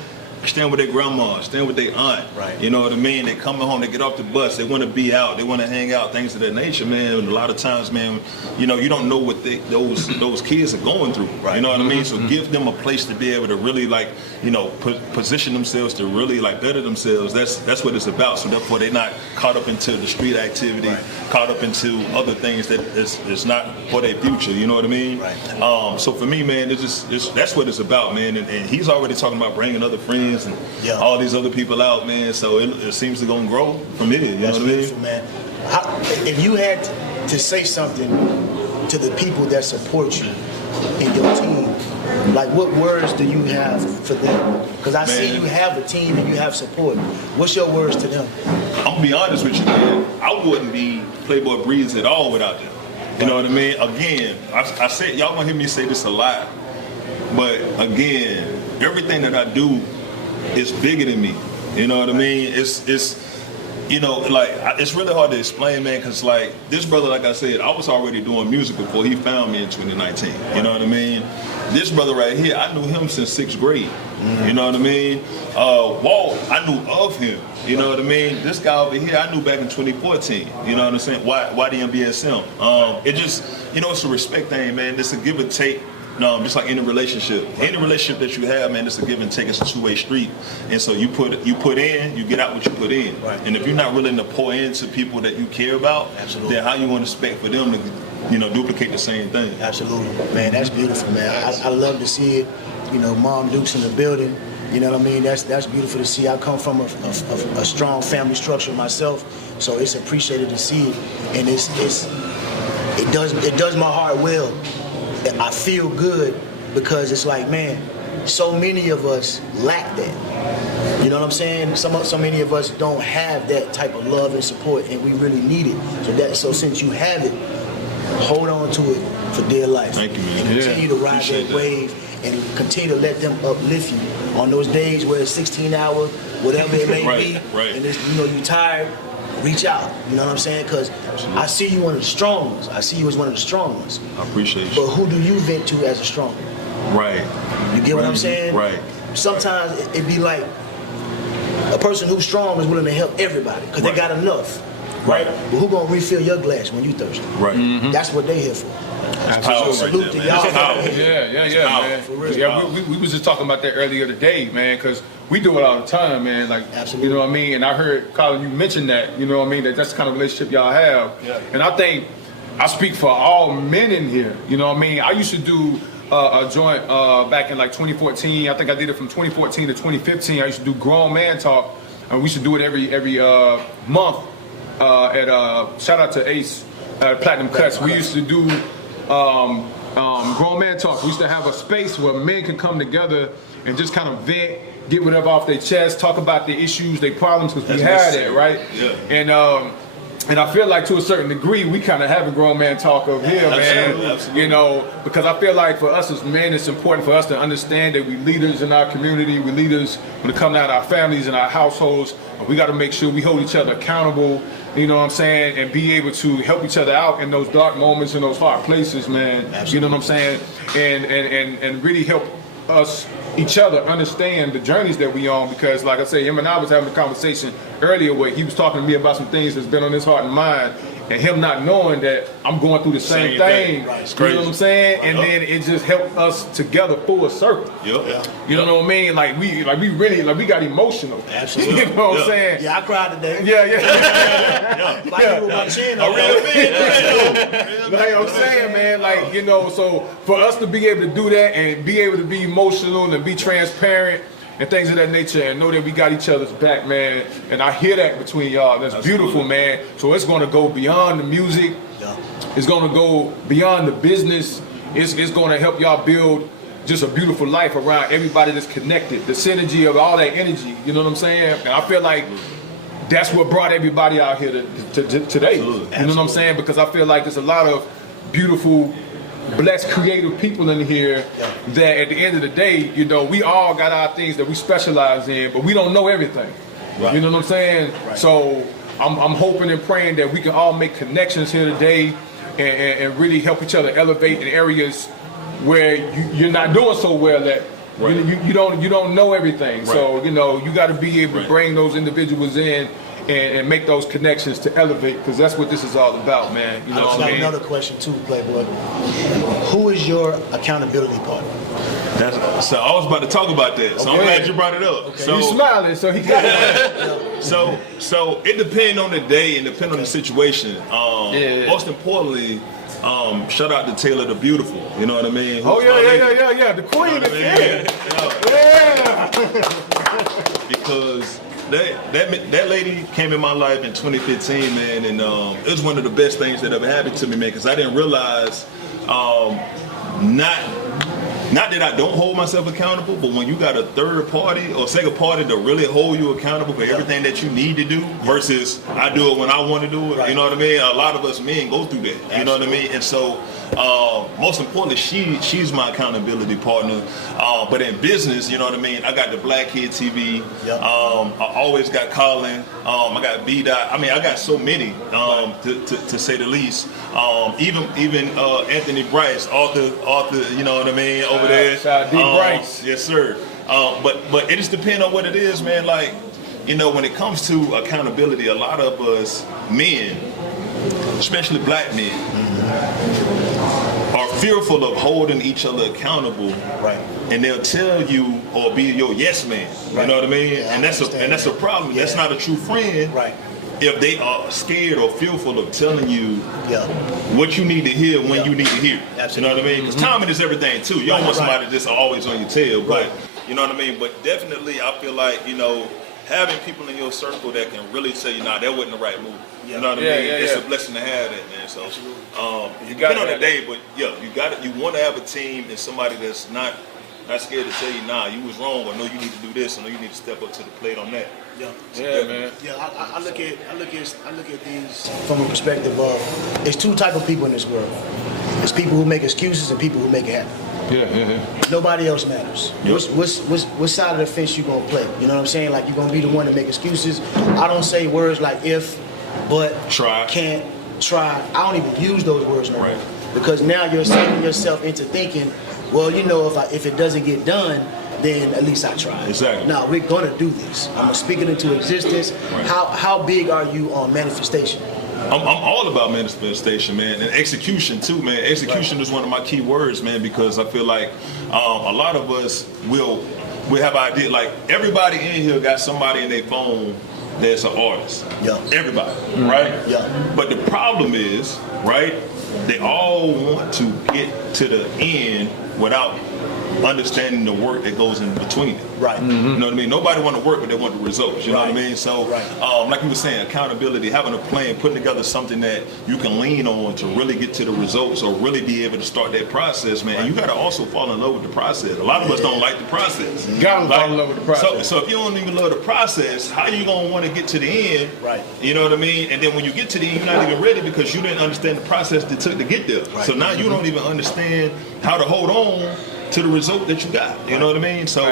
staying with their grandma, staying with their aunt? Right. You know what I mean? They coming home, they get off the bus, they want to be out, they want to hang out, things of that nature, man. And a lot of times, man, you know, you don't know what those kids are going through. Right. You know what I mean? So give them a place to be able to really, like, you know, position themselves to really, like, better themselves. That's what it's about. So therefore, they're not caught up into the street activity, caught up into other things that is not for their future. You know what I mean? Right. So for me, man, that's what it's about, man. And he's already talking about bringing other friends and all these other people out, man. So it seems to go and grow from there. You know what I mean? Beautiful, man. If you had to say something to the people that support you and your team, like what words do you have for them? Because I see you have a team and you have support. What's your words to them? I'm gonna be honest with you, man. I wouldn't be Playboi Breeze at all without them. You know what I mean? Again, I said, y'all gonna hear me say this a lot, but again, everything that I do is bigger than me. You know what I mean? It's you know, like, it's really hard to explain, man, because, like, this brother, like I said, I was already doing music before he found me in 2019. You know what I mean? This brother right here, I knew him since 6th grade. You know what I mean? Walt, I knew of him. You know what I mean? This guy over here, I knew back in 2014. You know what I'm saying? Why the MBSM? It just, you know, it's a respect thing, man. It's a give and take. No, just like any relationship. Any relationship that you have, man, it's a give and take. It's a two-way street. And so you put in, you get out what you put in. Right. And if you're not willing to pour into people that you care about, then how you want to expect for them to, you know, duplicate the same thing? Absolutely, man. That's beautiful, man. I love to see it. You know, Mom Duke's in the building. You know what I mean? That's beautiful to see. I come from a strong family structure myself, so it's appreciated to see it, and it does my heart well. I feel good because it's like, man, so many of us lack that. You know what I'm saying? So many of us don't have that type of love and support, and we really need it. So since you have it, hold on to it for dear life. Thank you, man. And continue to ride Appreciate that wave. and continue to let them uplift you on those days where it's 16 hours, whatever it may be, and it's, you tired. Reach out, you know what I'm saying? Because I see you one of the strong ones. I see you as one of the strong ones. I appreciate you. But who do you vent to as a strong one? Right. You get what I'm saying? Right. Sometimes it be like a person who's strong is willing to help everybody because they got enough. Right. But who gonna refill your glass when you thirsty? Right. Mm-hmm. That's what they here for. Absolutely. Salute to y'all. Man. We was just talking about that earlier today, man, because we do it all the time, man. Like, absolutely. You know what I mean? And I heard, Colin, you mention that, you know what I mean, that's the kind of relationship y'all have. Yeah. And I think I speak for all men in here, you know what I mean? I used to do a joint back in like 2014. I think I did it from 2014 to 2015. I used to do Grown Man Talk, and we used to do it every month at shout out to Ace Platinum Cuts. We used to do Grown Man Talk. We used to have a space where men can come together and just kind of vent, get whatever off their chest, talk about their issues, their problems, because we had it, right? Yeah. And I feel like to a certain degree, we kind of have a Grown Man Talk over here, man. Absolutely. You know, because I feel like for us as men, it's important for us to understand that we leaders in our community, we leaders when it comes down to our families and our households. We got to make sure we hold each other accountable, you know what I'm saying, and be able to help each other out in those dark moments, in those hard places, man. Absolutely. You know what I'm saying? And really help us, each other, understand the journeys that we on, because like I say, him and I was having a conversation earlier where he was talking to me about some things that's been on his heart and mind, and him not knowing that I'm going through the same thing. Right. You know what I'm saying? And then it just helped us together full circle. Yep. You know what I mean? Like we really we got emotional. Absolutely. You know what I'm saying? Yeah, I cried today. Yeah. Like with my chin up. Like I'm saying, man, like, you know, so for us to be able to do that and be able to be emotional and be transparent and things of that nature, and know that we got each other's back, man. And I hear that between y'all. That's beautiful, man. So it's going to go beyond the music. Yeah. It's going to go beyond the business. It's going to help y'all build just a beautiful life around everybody that's connected. The synergy of all that energy, you know what I'm saying? And I feel like that's what brought everybody out here today. Absolutely. You know what I'm saying? Because I feel like there's a lot of beautiful, blessed, creative people in here that at the end of the day, you know, we all got our things that we specialize in, but we don't know everything. Right. You know what I'm saying? Right. So I'm hoping and praying that we can all make connections here today and really help each other elevate in areas where you're not doing so well at. Right. You don't know everything. Right. So, you know, you got to be able to bring those individuals in and make those connections to elevate, because that's what this is all about, man. You know what I mean? Another question too, Playboi. Who is your accountability partner? So I was about to talk about that. So I'm glad you brought it up. Okay. So, you smiling, so he got it. So it depends on the day and depends on the situation. Most importantly, shout out to Taylor the Beautiful. You know what I mean? Yeah. The queen is here. Because that lady came in my life in 2015, man, and it was one of the best things that ever happened to me, man, because I didn't realize, not that I don't hold myself accountable, but when you got a third party or second party to really hold you accountable for everything that you need to do versus I do it when I want to do it, you know what I mean? A lot of us men go through that, you know what I mean? And so, most importantly, she's my accountability partner. But in business, you know what I mean? I got the Black Kid TV. I always got Colin. I got B-Dot. I mean, I got so many, to say the least. Even Anthony Bryce, author, you know what I mean, over there. Shout out D. Bryce. Yes, sir. But it just depends on what it is, man. Like, you know, when it comes to accountability, a lot of us men, especially black men, are fearful of holding each other accountable, right? And they'll tell you or be your yes man. Right. You know what I mean? Yeah, and that's a problem. Yeah. That's not a true friend. Right. If they are scared or fearful of telling you what you need to hear when you need to hear. Absolutely. You know what I mean? Because timing is everything too. You don't want somebody just always on your tail, but you know what I mean? But definitely I feel like, you know, having people in your circle that can really tell you, nah, that wasn't the right move. You know what I mean? It's a blessing to have that, man. So you got it on the day, but you want to have a team and somebody that's not scared to tell you, nah, you was wrong, or no, you need to do this, or no, you need to step up to the plate on that. Man. I look at things from a perspective of it's two type of people in this world. There's people who make excuses and people who make it happen. Yeah. Nobody else matters. Yep. What side of the fence you gonna play? You know what I'm saying? Like, you're gonna be the one to make excuses. I don't say words like if, but, Try. can't, try. I don't even use those words no more. Right. Because now you're setting yourself into thinking, well, you know, if it doesn't get done, then at least I tried. Exactly. No, we're gonna do this. I'm gonna speak it into existence. Right. How big are you on manifestation? I'm all about manifestation, man, and execution too, man. Execution is one of my key words, man, because I feel like a lot of us will have idea. Like, everybody in here got somebody in their phone that's an artist. Yeah. Everybody, right? Yeah. But the problem is, right, they all want to get to the end without understanding the work that goes in between it. Right. You know what I mean? Nobody want to work, but they want the results. You know what I Right. mean? So, Right. like you were saying, accountability, having a plan, putting together something that you can lean on to really get to the results or really be able to start that process, man. And you got to also fall in love with the process. A lot of us don't like the process. Gotta fall in love with the process. So if you don't even love the process, how you gonna want to get to the end? Right. You know what I mean? And then when you get to the end, you're not even ready because you didn't understand the process that took to get there. Right. So now you don't even understand how to hold on to the result that you got. You know what I mean? So,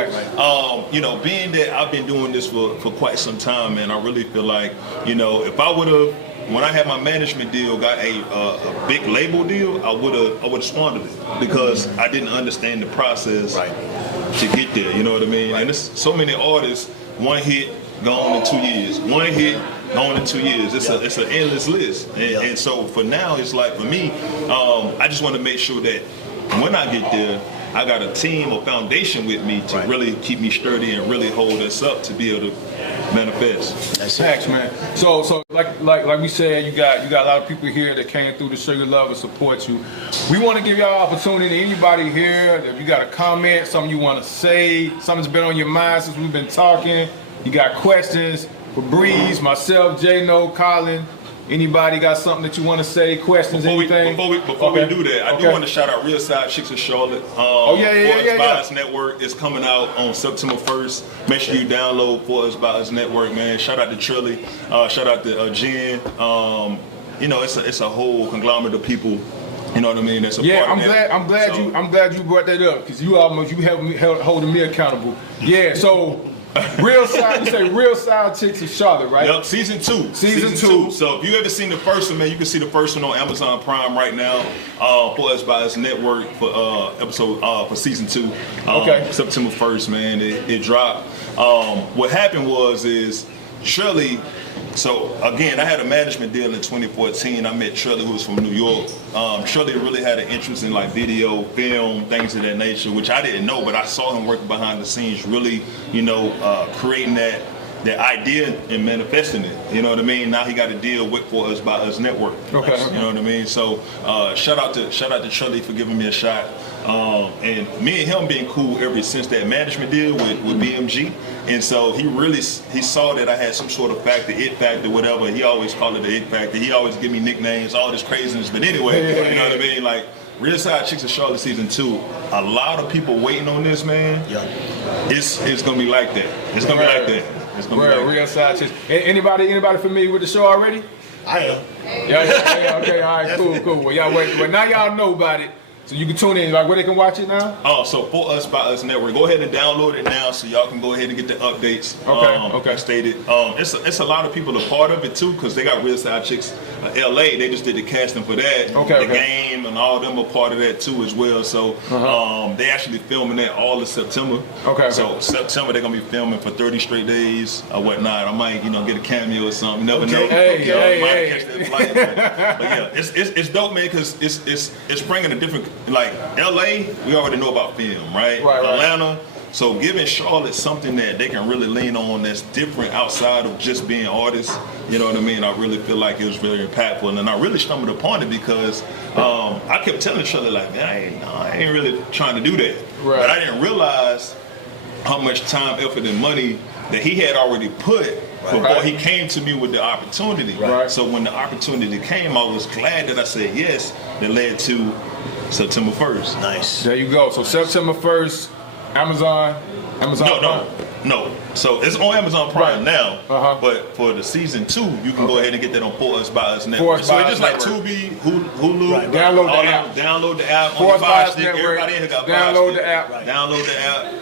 you know, being that I've been doing this for quite some time, man, I really feel like, you know, if I would have, when I had my management deal, got a big label deal, I would have squandered it because I didn't understand the process to get there. You know what I mean? And there's so many artists, one hit, gone in 2 years. One hit, gone in 2 years. It's an endless list. And so for now, it's like, for me, I just want to make sure that when I get there, I got a team or foundation with me to really keep me sturdy and really hold us up to be able to manifest. That's Facts, man. So like we said, you got a lot of people here that came through to show your love and support you. We want to give y'all opportunity. Anybody here, if you got a comment, something you want to say, something's been on your mind since we've been talking, you got questions for Breeze, myself, J-No, Colin. Anybody got something that you want to say? Questions, anything? Before we do that, I do want to shout out Real Side Chicks of Charlotte. For Us By Us Network is coming out on September 1st. Make sure you download For Us By Us Network, man. Shout out to Trilly. Shout out to Jen. You know, it's a whole conglomerate of people. You know what I mean? That's a part of that. I'm glad you brought that up because you holding me accountable. Yeah. So. Real Side, you say Real Side Chicks of Charlotte, right? Yep, season 2. Season 2. So if you ever seen the first one, man, you can see the first one on Amazon Prime right now. For Us By Us Network for season 2. September 1st, man, it dropped. What happened is Shirley. So again, I had a management deal in 2014. I met Shirley, who was from New York. Shirley really had an interest in like video, film, things of that nature, which I didn't know, but I saw him working behind the scenes, really, you know, creating that idea and manifesting it. You know what I mean? Now he got a deal with For Us By Us Network. Okay. You know what I mean? So shout out to Shirley for giving me a shot. And me and him being cool ever since that management deal with BMG. And so he saw that I had some sort of factor, it factor, whatever. He always called it the it factor. He always give me nicknames, all this craziness. But anyway, you know what I mean? Like, Real Side Chicks of Charlotte season 2. A lot of people waiting on this, man. Yeah. It's gonna be like that. It's gonna be like that. It's gonna be like Real Side Chicks. Anybody familiar with the show already? I am. Yeah, okay, all right, cool. Well, now y'all know about it. So you can tune in, like where they can watch it now? So For Us By Us Network. Go ahead and download it now so y'all can go ahead and get the updates. Okay. Stated. It's a lot of people a part of it too, because they got Real Side Chicks LA. They just did the casting for that. The game and all them are part of that too as well. So they actually filming that all of September. So September they're gonna be filming for 30 straight days or whatnot. I might, get a cameo or something. Never know. Might catch that flight. But yeah, it's dope, man, because it's bringing a different. Like LA, we already know about film, right? Atlanta. So giving Charlotte something that they can really lean on that's different outside of just being artists, you know what I mean? I really feel like it was very impactful. And I really stumbled upon it because I kept telling Charlotte, like, man, I ain't really trying to do that. But I didn't realize how much time, effort, and money that he had already put before he came to me with the opportunity. So when the opportunity came, I was glad that I said yes. That led to September 1st. Nice. There you go. So September 1st, Amazon. Amazon Prime? No. So it's on Amazon Prime now, but for the season 2, you can go ahead and get that on For Us By Us Network. So it's just like Tubi, Hulu. Right. Download the app. Download the app. For Us By Us Network. Everybody in here got Download the app. Download the app.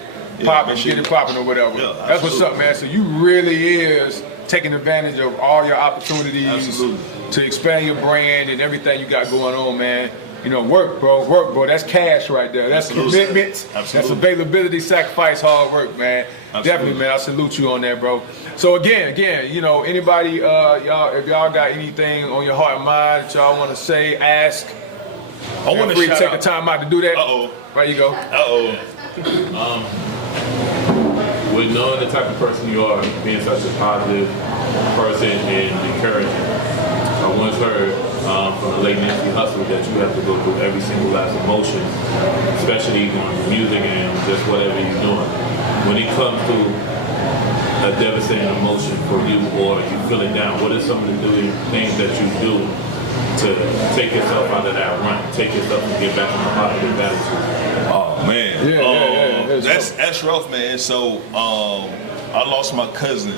Popping, get it popping or whatever. Yeah, that's what's up, man. So you really is taking advantage of all your opportunities to expand your brand and everything you got going on, man. You know, work, bro. That's cash right there. That's commitment. That's availability, sacrifice, hard work, man. Definitely, man. I salute you on that, bro. So again, you know, anybody, y'all, if y'all got anything on your heart and mind that y'all want to say, ask. I want to take a time out to do that. There you go. With knowing the type of person you are, being such a positive person and encouraging, I once heard from the late Nancy Hustle that you have to go through every single last emotion, especially going through music and just whatever you're doing. When it comes to a devastating emotion for you or you feeling down, what are some of the things that you do to take yourself out of that run, take yourself and get back on the positive attitude? Oh man, that's rough, man. So I lost my cousin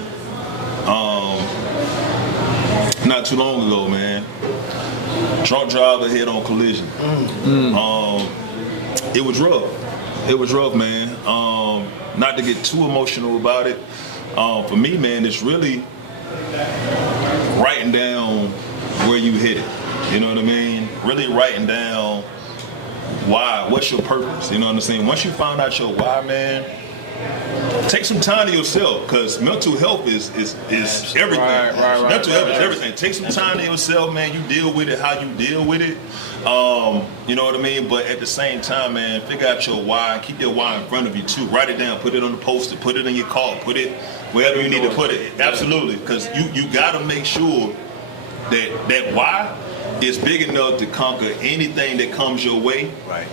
not too long ago, man. Drunk driver head-on collision. It was rough. It was rough, man. Not to get too emotional about it. For me, man, it's really writing down where you headed. You know what I mean? Really writing down why, what's your purpose? You know what I'm saying? Once you find out your why, man, take some time to yourself, because mental health is everything. Mental health is everything. Take some time to yourself, man. You deal with it how you deal with it. You know what I mean? But at the same time, man, figure out your why. Keep your why in front of you too. Write it down. Put it on the poster. Put it in your car. Put it wherever you need to put it. Absolutely, because you got to make sure that why is big enough to conquer anything that comes your way. Right.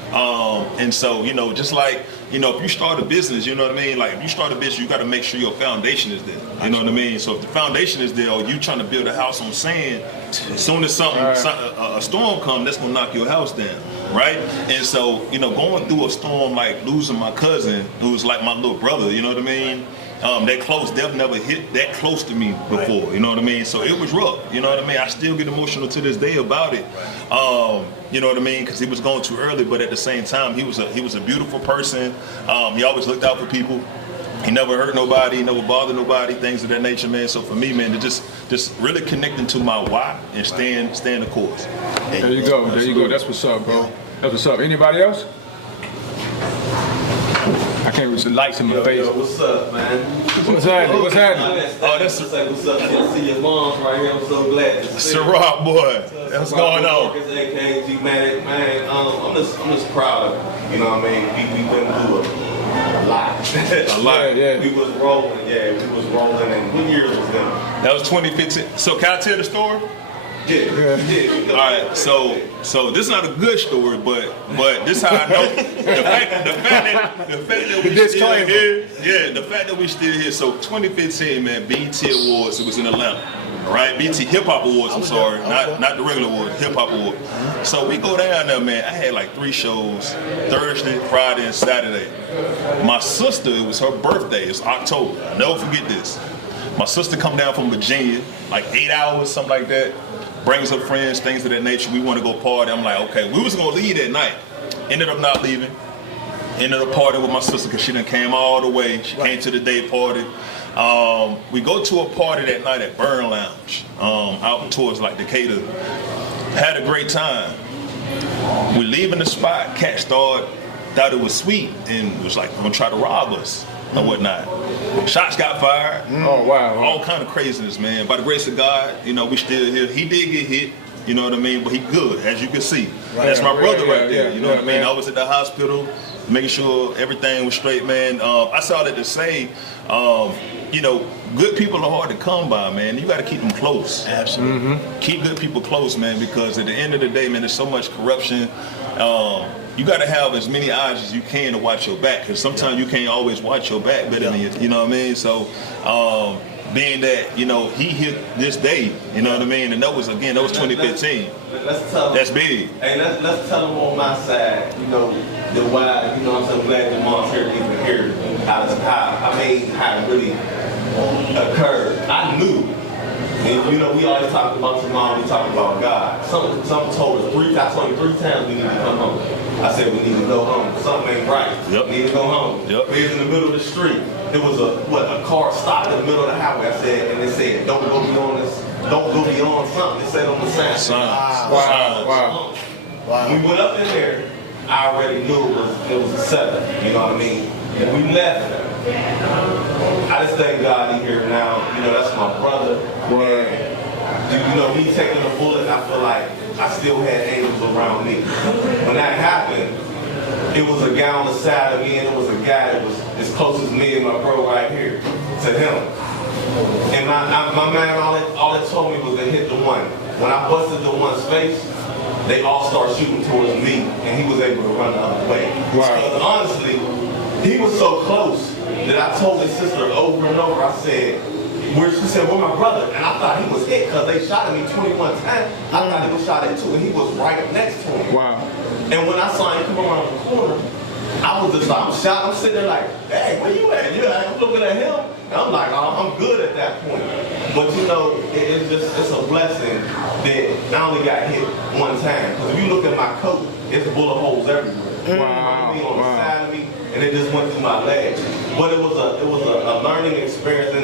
And so, you know, just like, you know, if you start a business, you know what I mean? Like, if you start a business, you got to make sure your foundation is there. You know what I mean? So if the foundation is there, or you trying to build a house on sand, as soon as a storm comes, that's going to knock your house down, right? And so, you know, going through a storm like losing my cousin, who's like my little brother, you know what I mean? That close, death never hit that close to me before, you know what I mean? So it was rough, you know what I mean? I still get emotional to this day about it, you know what I mean? Because he was going too early, but at the same time, he was a beautiful person. He always looked out for people. He never hurt nobody, he never bothered nobody, things of that nature, man. So for me, man, to just really connecting to my why and staying the course. There you go, That's what's up, bro. That's what's up. Anybody else? I can't reach the lights in my face. What's up, man? What's happening? What's happening? Oh, that's what's up. Good to see your moms right here. I'm so glad to see you. Ciroc, boy. What's going on? Marcus, aka G-Manic, man. I'm just proud of you. You know what I mean? We went through a lot. Yeah. We was rolling, and what year was that? That was 2015. So can I tell the story? Yeah. All right, so this is not a good story, but this is how I know the fact that we still here. So 2015, man, BET Awards. It was in Atlanta, all right? BET Hip Hop Awards. I'm sorry, not the regular awards, Hip Hop Awards. So we go down there, man. I had like 3 shows: Thursday, Friday, and Saturday. My sister, it was her birthday. It's October. I'll never forget this. My sister come down from Virginia, like 8 hours, something like that. Brings her friends, things of that nature. We want to go party. I'm like, okay. We was gonna leave that night. Ended up not leaving. Ended up partying with my sister because she done came all the way. She came to the day party. We go to a party that night at Burn Lounge, out towards like Decatur. Had a great time. We leaving the spot. Cat thought it was sweet and was like gonna try to rob us or whatnot. Shots got fired. Oh, wow. All kind of craziness, man. By the grace of God, you know, we still here. He did get hit, you know what I mean? But he good, as you can see. That's my brother right there, you know what I mean? I was at the hospital, making sure everything was straight, man. I saw that to say, you know, good people are hard to come by, man. You got to keep them close. Absolutely. Keep good people close, man, because at the end of the day, man, there's so much corruption. You got to have as many eyes as you can to watch your back, because sometimes you can't always watch your back better than you know what I mean? So, being that, you know, he hit this day, you know what I mean? And that was 2015. Let's tell That's big. Hey, let's tell them on my side, you know, the why, you know, I'm so glad your mom's here, even here. I how it really occurred. I knew. And, you know, we always talk about tomorrow, we talk about God. Some told us I told you 3 times we need to come home. I said we need to go home. Something ain't right. Yep. We need to go home. Yep. We was in the middle of the street. There was a car stopped in the middle of the highway. I said, and they said, don't go beyond this. Don't go beyond something. They said on the sign. Wow. We went up in there. I already knew it was a setup. You know what I mean? And we left. I just thank God he here now. You know, that's my brother. You know, me taking the bullet, I feel like I still had angels around me. When that happened, it was a guy on the side of me, and it was a guy that was as close as me and my bro right here to him. And my man, all it told me was to hit the one. When I busted the one's face, they all started shooting towards me, and he was able to run the other way. Because honestly, he was so close that I told his sister over and over, I said, she said, where my brother? And I thought he was hit because they shot at me 21 times. I thought he was shot at too, and he was right next to him. Wow. And when I saw him come around the corner, I was just like, I'm shot. I'm sitting there like, hey, where you at? I'm looking at him. And I'm like, oh, I'm good at that point. But you know, it's a blessing that I only got hit one time. Because if you look at my coat, it's bullet holes everywhere. Wow. On the side of me, and it just went through my leg. But it was a learning experience, and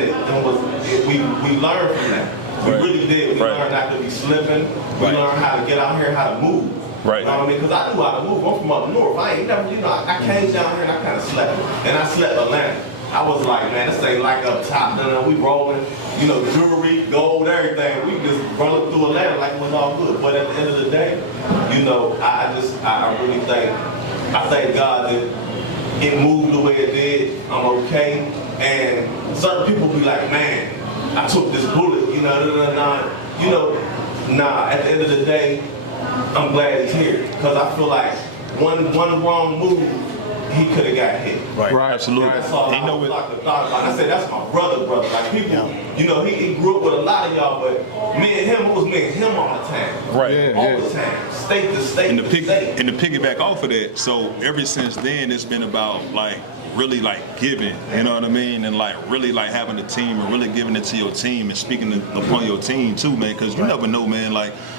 we learned from that. We really did. We learned not to be slipping. We learned how to get out here, how to move. Right. You know what I mean? Because I knew how to move. I'm from up north. I ain't never, I came down here and I kind of slept. And I slept Atlanta. I was like, man, this ain't like up top. We rolling, jewelry, gold, everything. We just rolling through Atlanta like it was all good. But at the end of the day, I really thank God that it moved the way it did. I'm okay. And certain people be like, man, I took this bullet, nah, at the end of the day, I'm glad he's here. Because I feel like one wrong move, he could have got hit. Right, absolutely. That's all I said, that's my brother. Like people, he grew up with a lot of y'all, but me and him, it was me and him all the time. Right. All the time. State to state And to state. to piggyback off of that, so ever since then, it's been about really giving, you know what I mean? And really having a team and really giving it to your team and speaking upon your team too, man, because you never know, man,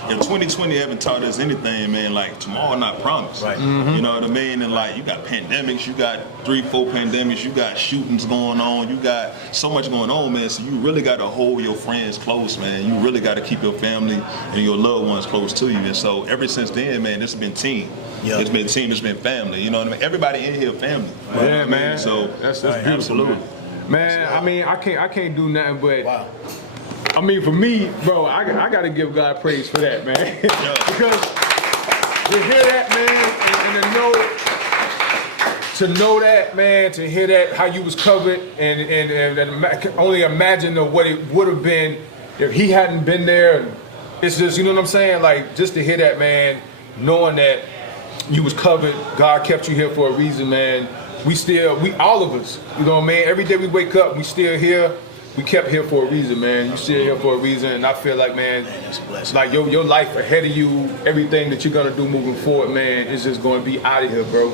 if 2020 haven't taught us anything, man, tomorrow not promised. Right. Mm-hmm. You know what I mean? And you got pandemics, you got 3-4 pandemics, you got shootings going on, you got so much going on, man, so you really got to hold your friends close, man. You really got to keep your family and your loved ones close to you. And so ever since then, man, it's been team. Yep. It's been team, it's been family, you know what I mean? Everybody in here family. Right? Yeah, man. So that's beautiful, absolutely. Man, I mean, I can't do nothing but I mean, for me, bro, I gotta give God praise for that, man. Because to hear that, man, and to know that, man, to hear that, how you was covered, and only imagine what it would have been if he hadn't been there. It's just, you know what I'm saying? Just to hear that, man, knowing that you was covered, God kept you here for a reason, man. We all of us, you know what I mean? Every day we wake up, we still here. We kept here for a reason, man. You still here for a reason, and I feel like, man, that's a blessing. Your life ahead of you, everything that you're gonna do moving forward, man, is just gonna be out of here, bro.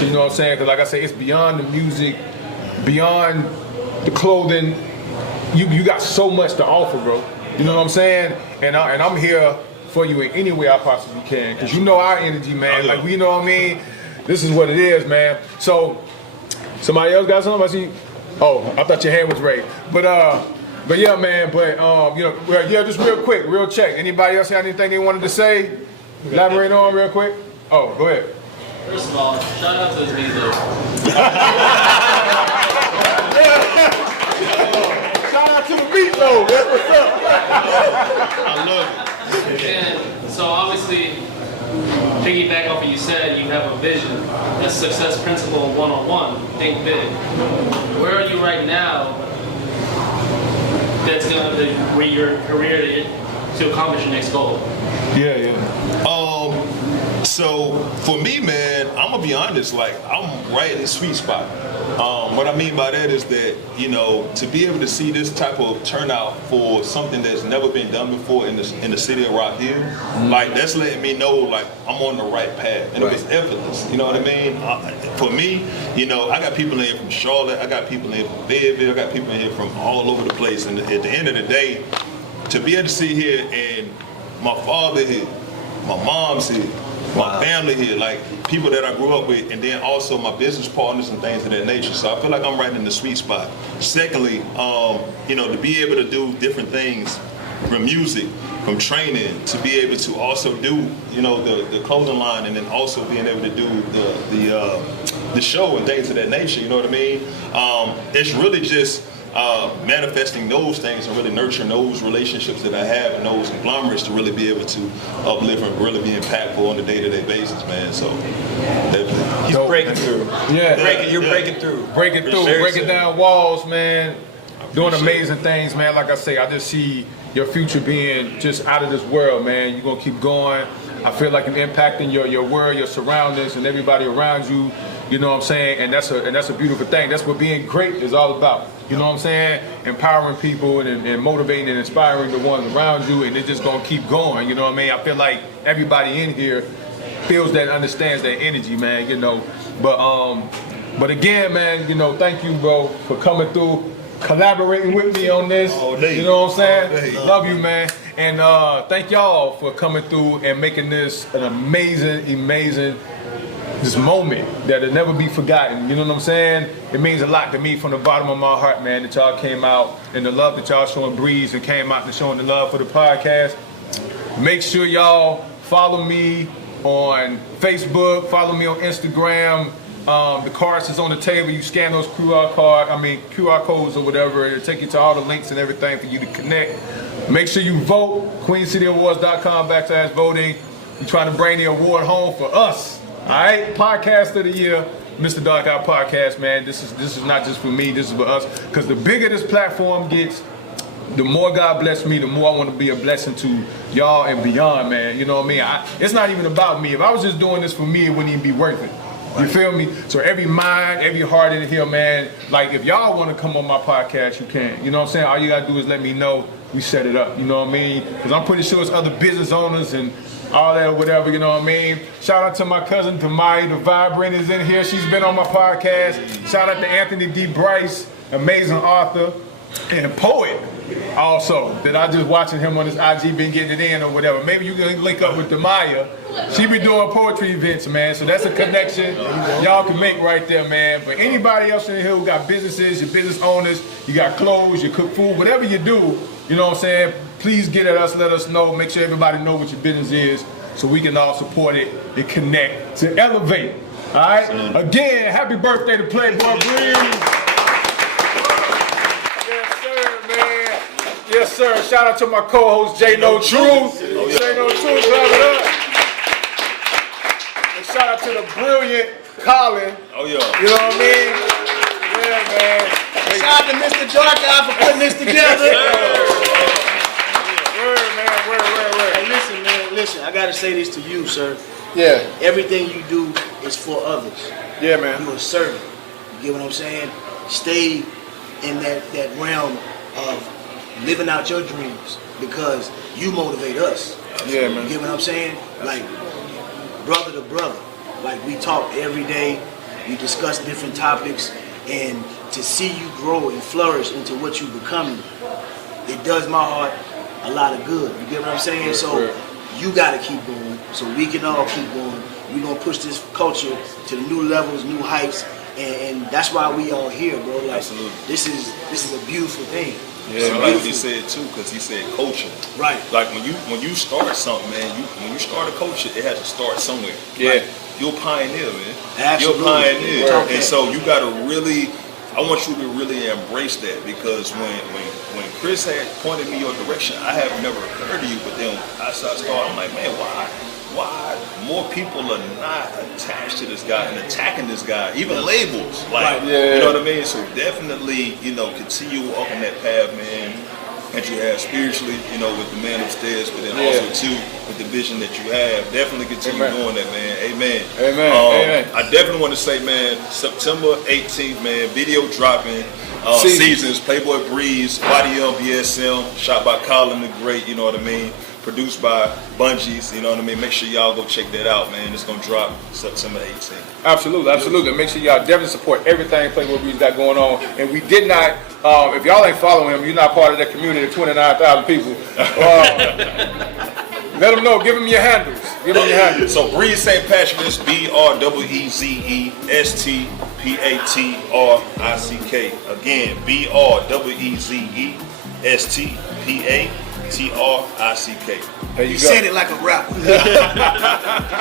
You know what I'm saying? Because I say, it's beyond the music, beyond the clothing. You got so much to offer, bro. You know what I'm saying? And I'm here for you in any way I possibly can, because our energy, man. You know what I mean? This is what it is, man. So, somebody else got something? I see. Oh, I thought your hand was raised. But yeah, man. But just real quick, real check. Anybody else have anything they wanted to say? Elaborate on real quick. Oh, go ahead. First of all, shout out to his Mista. Shout out to the beat, though. That's what's up. I love it. And so obviously, piggyback off what you said, you have a vision, a success principle 101, think big. Where are you right now that's going to where your career to accomplish your next goal? Yeah. So for me, man, I'm gonna be honest. Like I'm right in the sweet spot. What I mean by that is that to be able to see this type of turnout for something that's never been done before in the city of Rock Hill, like that's letting me know like I'm on the right path, and it was effortless. You know what I mean? For me, I got people in here from Charlotte, I got people in here from Fayetteville, I got people in here from all over the place. And at the end of the day, to be able to sit here and my father here, my mom's here, my family here, like people that I grew up with, and then also my business partners and things of that nature. So I feel like I'm right in the sweet spot. Secondly, to be able to do different things from music, from training, to be able to also do, the clothing line, and then also being able to do the show and things of that nature. You know what I mean? It's really just manifesting those things and really nurturing those relationships that I have and those conglomerates to really be able to uplift and really be impactful on a day-to-day basis, man. So definitely. He's breaking through. Yeah. You're breaking through. Breaking down walls, man. Doing amazing things, man. Like I say, I just see your future being just out of this world, man. You're gonna keep going. I feel like you're impacting your world, your surroundings, and everybody around you. You know what I'm saying? And that's a beautiful thing. That's what being great is all about. You know what I'm saying? Empowering people and motivating and inspiring the ones around you, and it's just gonna keep going. You know what I mean? I feel like everybody in here feels that, understands that energy, man. But again, man, thank you, bro, for coming through, collaborating with me on this. You know what I'm saying? Love you, man. And thank y'all for coming through and making this an amazing this moment that'll never be forgotten. You know what I'm saying? It means a lot to me from the bottom of my heart, man, that y'all came out and the love that y'all showing Breeze and came out and showing the love for the podcast. Make sure y'all follow me on Facebook, follow me on Instagram. The cards is on the table. You scan those QR codes or whatever. It'll take you to all the links and everything for you to connect. Make sure you vote. QueenCityAwards.com/voting. We're trying to bring the award home for us. All right, podcast of the year, Mista Darkeye Podcast, man. This is not just for me. This is for us. Because the bigger this platform gets, the more God bless me, the more I want to be a blessing to y'all and beyond, man. You know what I mean? It's not even about me. If I was just doing this for me, it wouldn't even be worth it. You feel me? So every mind, every heart in here, man, like if y'all want to come on my podcast, you can. You know what I'm saying? All you got to do is let me know. We set it up. You know what I mean? Because I'm pretty sure it's other business owners and all that or whatever, you know what I mean? Shout out to my cousin Tamaya, the Vibrant is in here. She's been on my podcast. Shout out to Anthony D. Bryce, amazing author and poet also, that I just watching him on his IG, been getting it in or whatever. Maybe you can link up with Tamaya. She be doing poetry events, man. So that's a connection y'all can make right there, man. But anybody else in here who got businesses, your business owners, you got clothes, you cook food, whatever you do, you know what I'm saying? Please get at us, let us know. Make sure everybody know what your business is so we can all support it and connect to elevate. All right? Again, happy birthday to Playboi Breeze. Yes, sir, man. Yes, sir. Shout out to my co-host, J No Truth. J No Truth, clap it up. And shout out to the brilliant Colin. Oh, yeah. You know what I mean? Yeah, man. Shout out to Mr. Darkeye for putting this together. Listen, I gotta say this to you, sir. Yeah. Everything you do is for others. Yeah, man. You're a servant. You get what I'm saying? Stay in that realm of living out your dreams because you motivate us. Yeah, man. You get what I'm saying? Like, brother to brother. Like, we talk every day. We discuss different topics. And to see you grow and flourish into what you're becoming, it does my heart a lot of good. You get what I'm saying? So you gotta keep going so we can all keep going. We're gonna push this culture to the new levels, new heights, and that's why we all here, bro. Like, absolutely. This is a beautiful thing. Yeah, so like he said too, because he said culture. Right. Like when you start something, man, when you start a culture, it has to start somewhere. Yeah. Like, you're a pioneer, man. Absolutely. You're a pioneer. Right. And so you gotta really, I want you to really embrace that, because when Chris had pointed me your direction, I have never heard of you, but then I started, I'm like, man, why more people are not attached to this guy and attacking this guy, even labels, like, you know what I mean? So definitely, continue walking that path, man. that you have spiritually, you know, with the man upstairs, but then also too with the vision that you have. Definitely continue doing that, man. Amen. Amen. I definitely want to say, man, September 18th, man, video dropping. Seasons, Playboi Breeze, YDM, BSM, shot by Colin the Great, you know what I mean? Produced by Bungees, you know what I mean? Make sure y'all go check that out, man. It's gonna drop September 18th. Absolutely. Make sure y'all definitely support everything Playboi Breeze got going on. And we did not, if y'all ain't following him, you're not part of that community of 29,000 people. Let them know. Give them your handles. So Breeze St. Patrick's, BREEZESTPATRICK. Again, BREEZESTPATRICK. There you go. said it like a rapper.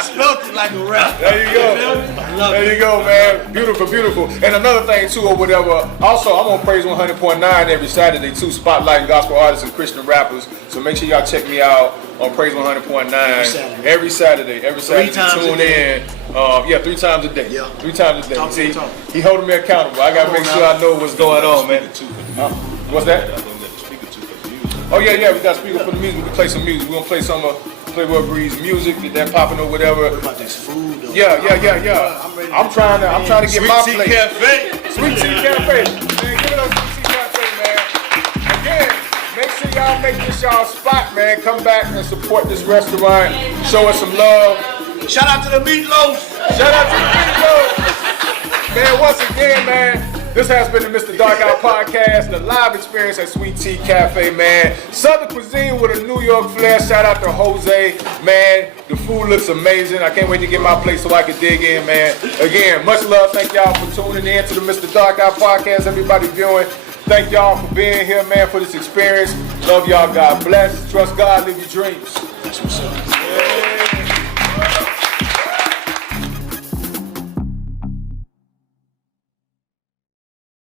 Spelled it like a rapper. There you go. There you go, man. Beautiful. And another thing too, or whatever. Also, I'm on Praise 100.9 every Saturday too, spotlighting gospel artists and Christian rappers. So make sure y'all check me out on Praise 100.9 every Saturday. Tune in. 3 times a day. Yeah. 3 times a day. See, he holding me accountable. I gotta make sure I know what's going on, man. What's that? Oh yeah, we got speakers for the music. We can play some music. We're gonna play some of Playboi Breeze music, get that popping or whatever. What about this food though? Yeah. I'm trying to get my plate. Sweet Tea Cafe. Man, give it up Sweet Tea Cafe, man. Again, make sure y'all make this y'all spot, man. Come back and support this restaurant. Show us some love. Shout out to the meatloaf. Man, once again, man, this has been the Mista Darkeye Podcast, the live experience at Sweet Tea Cafe, man. Southern cuisine with a New York flair. Shout out to Jose, man. The food looks amazing. I can't wait to get my plate so I can dig in, man. Again, much love. Thank y'all for tuning in to the Mista Darkeye Podcast. Everybody viewing, thank y'all for being here, man, for this experience. Love y'all. God bless. Trust God. Live your dreams. That's what's up.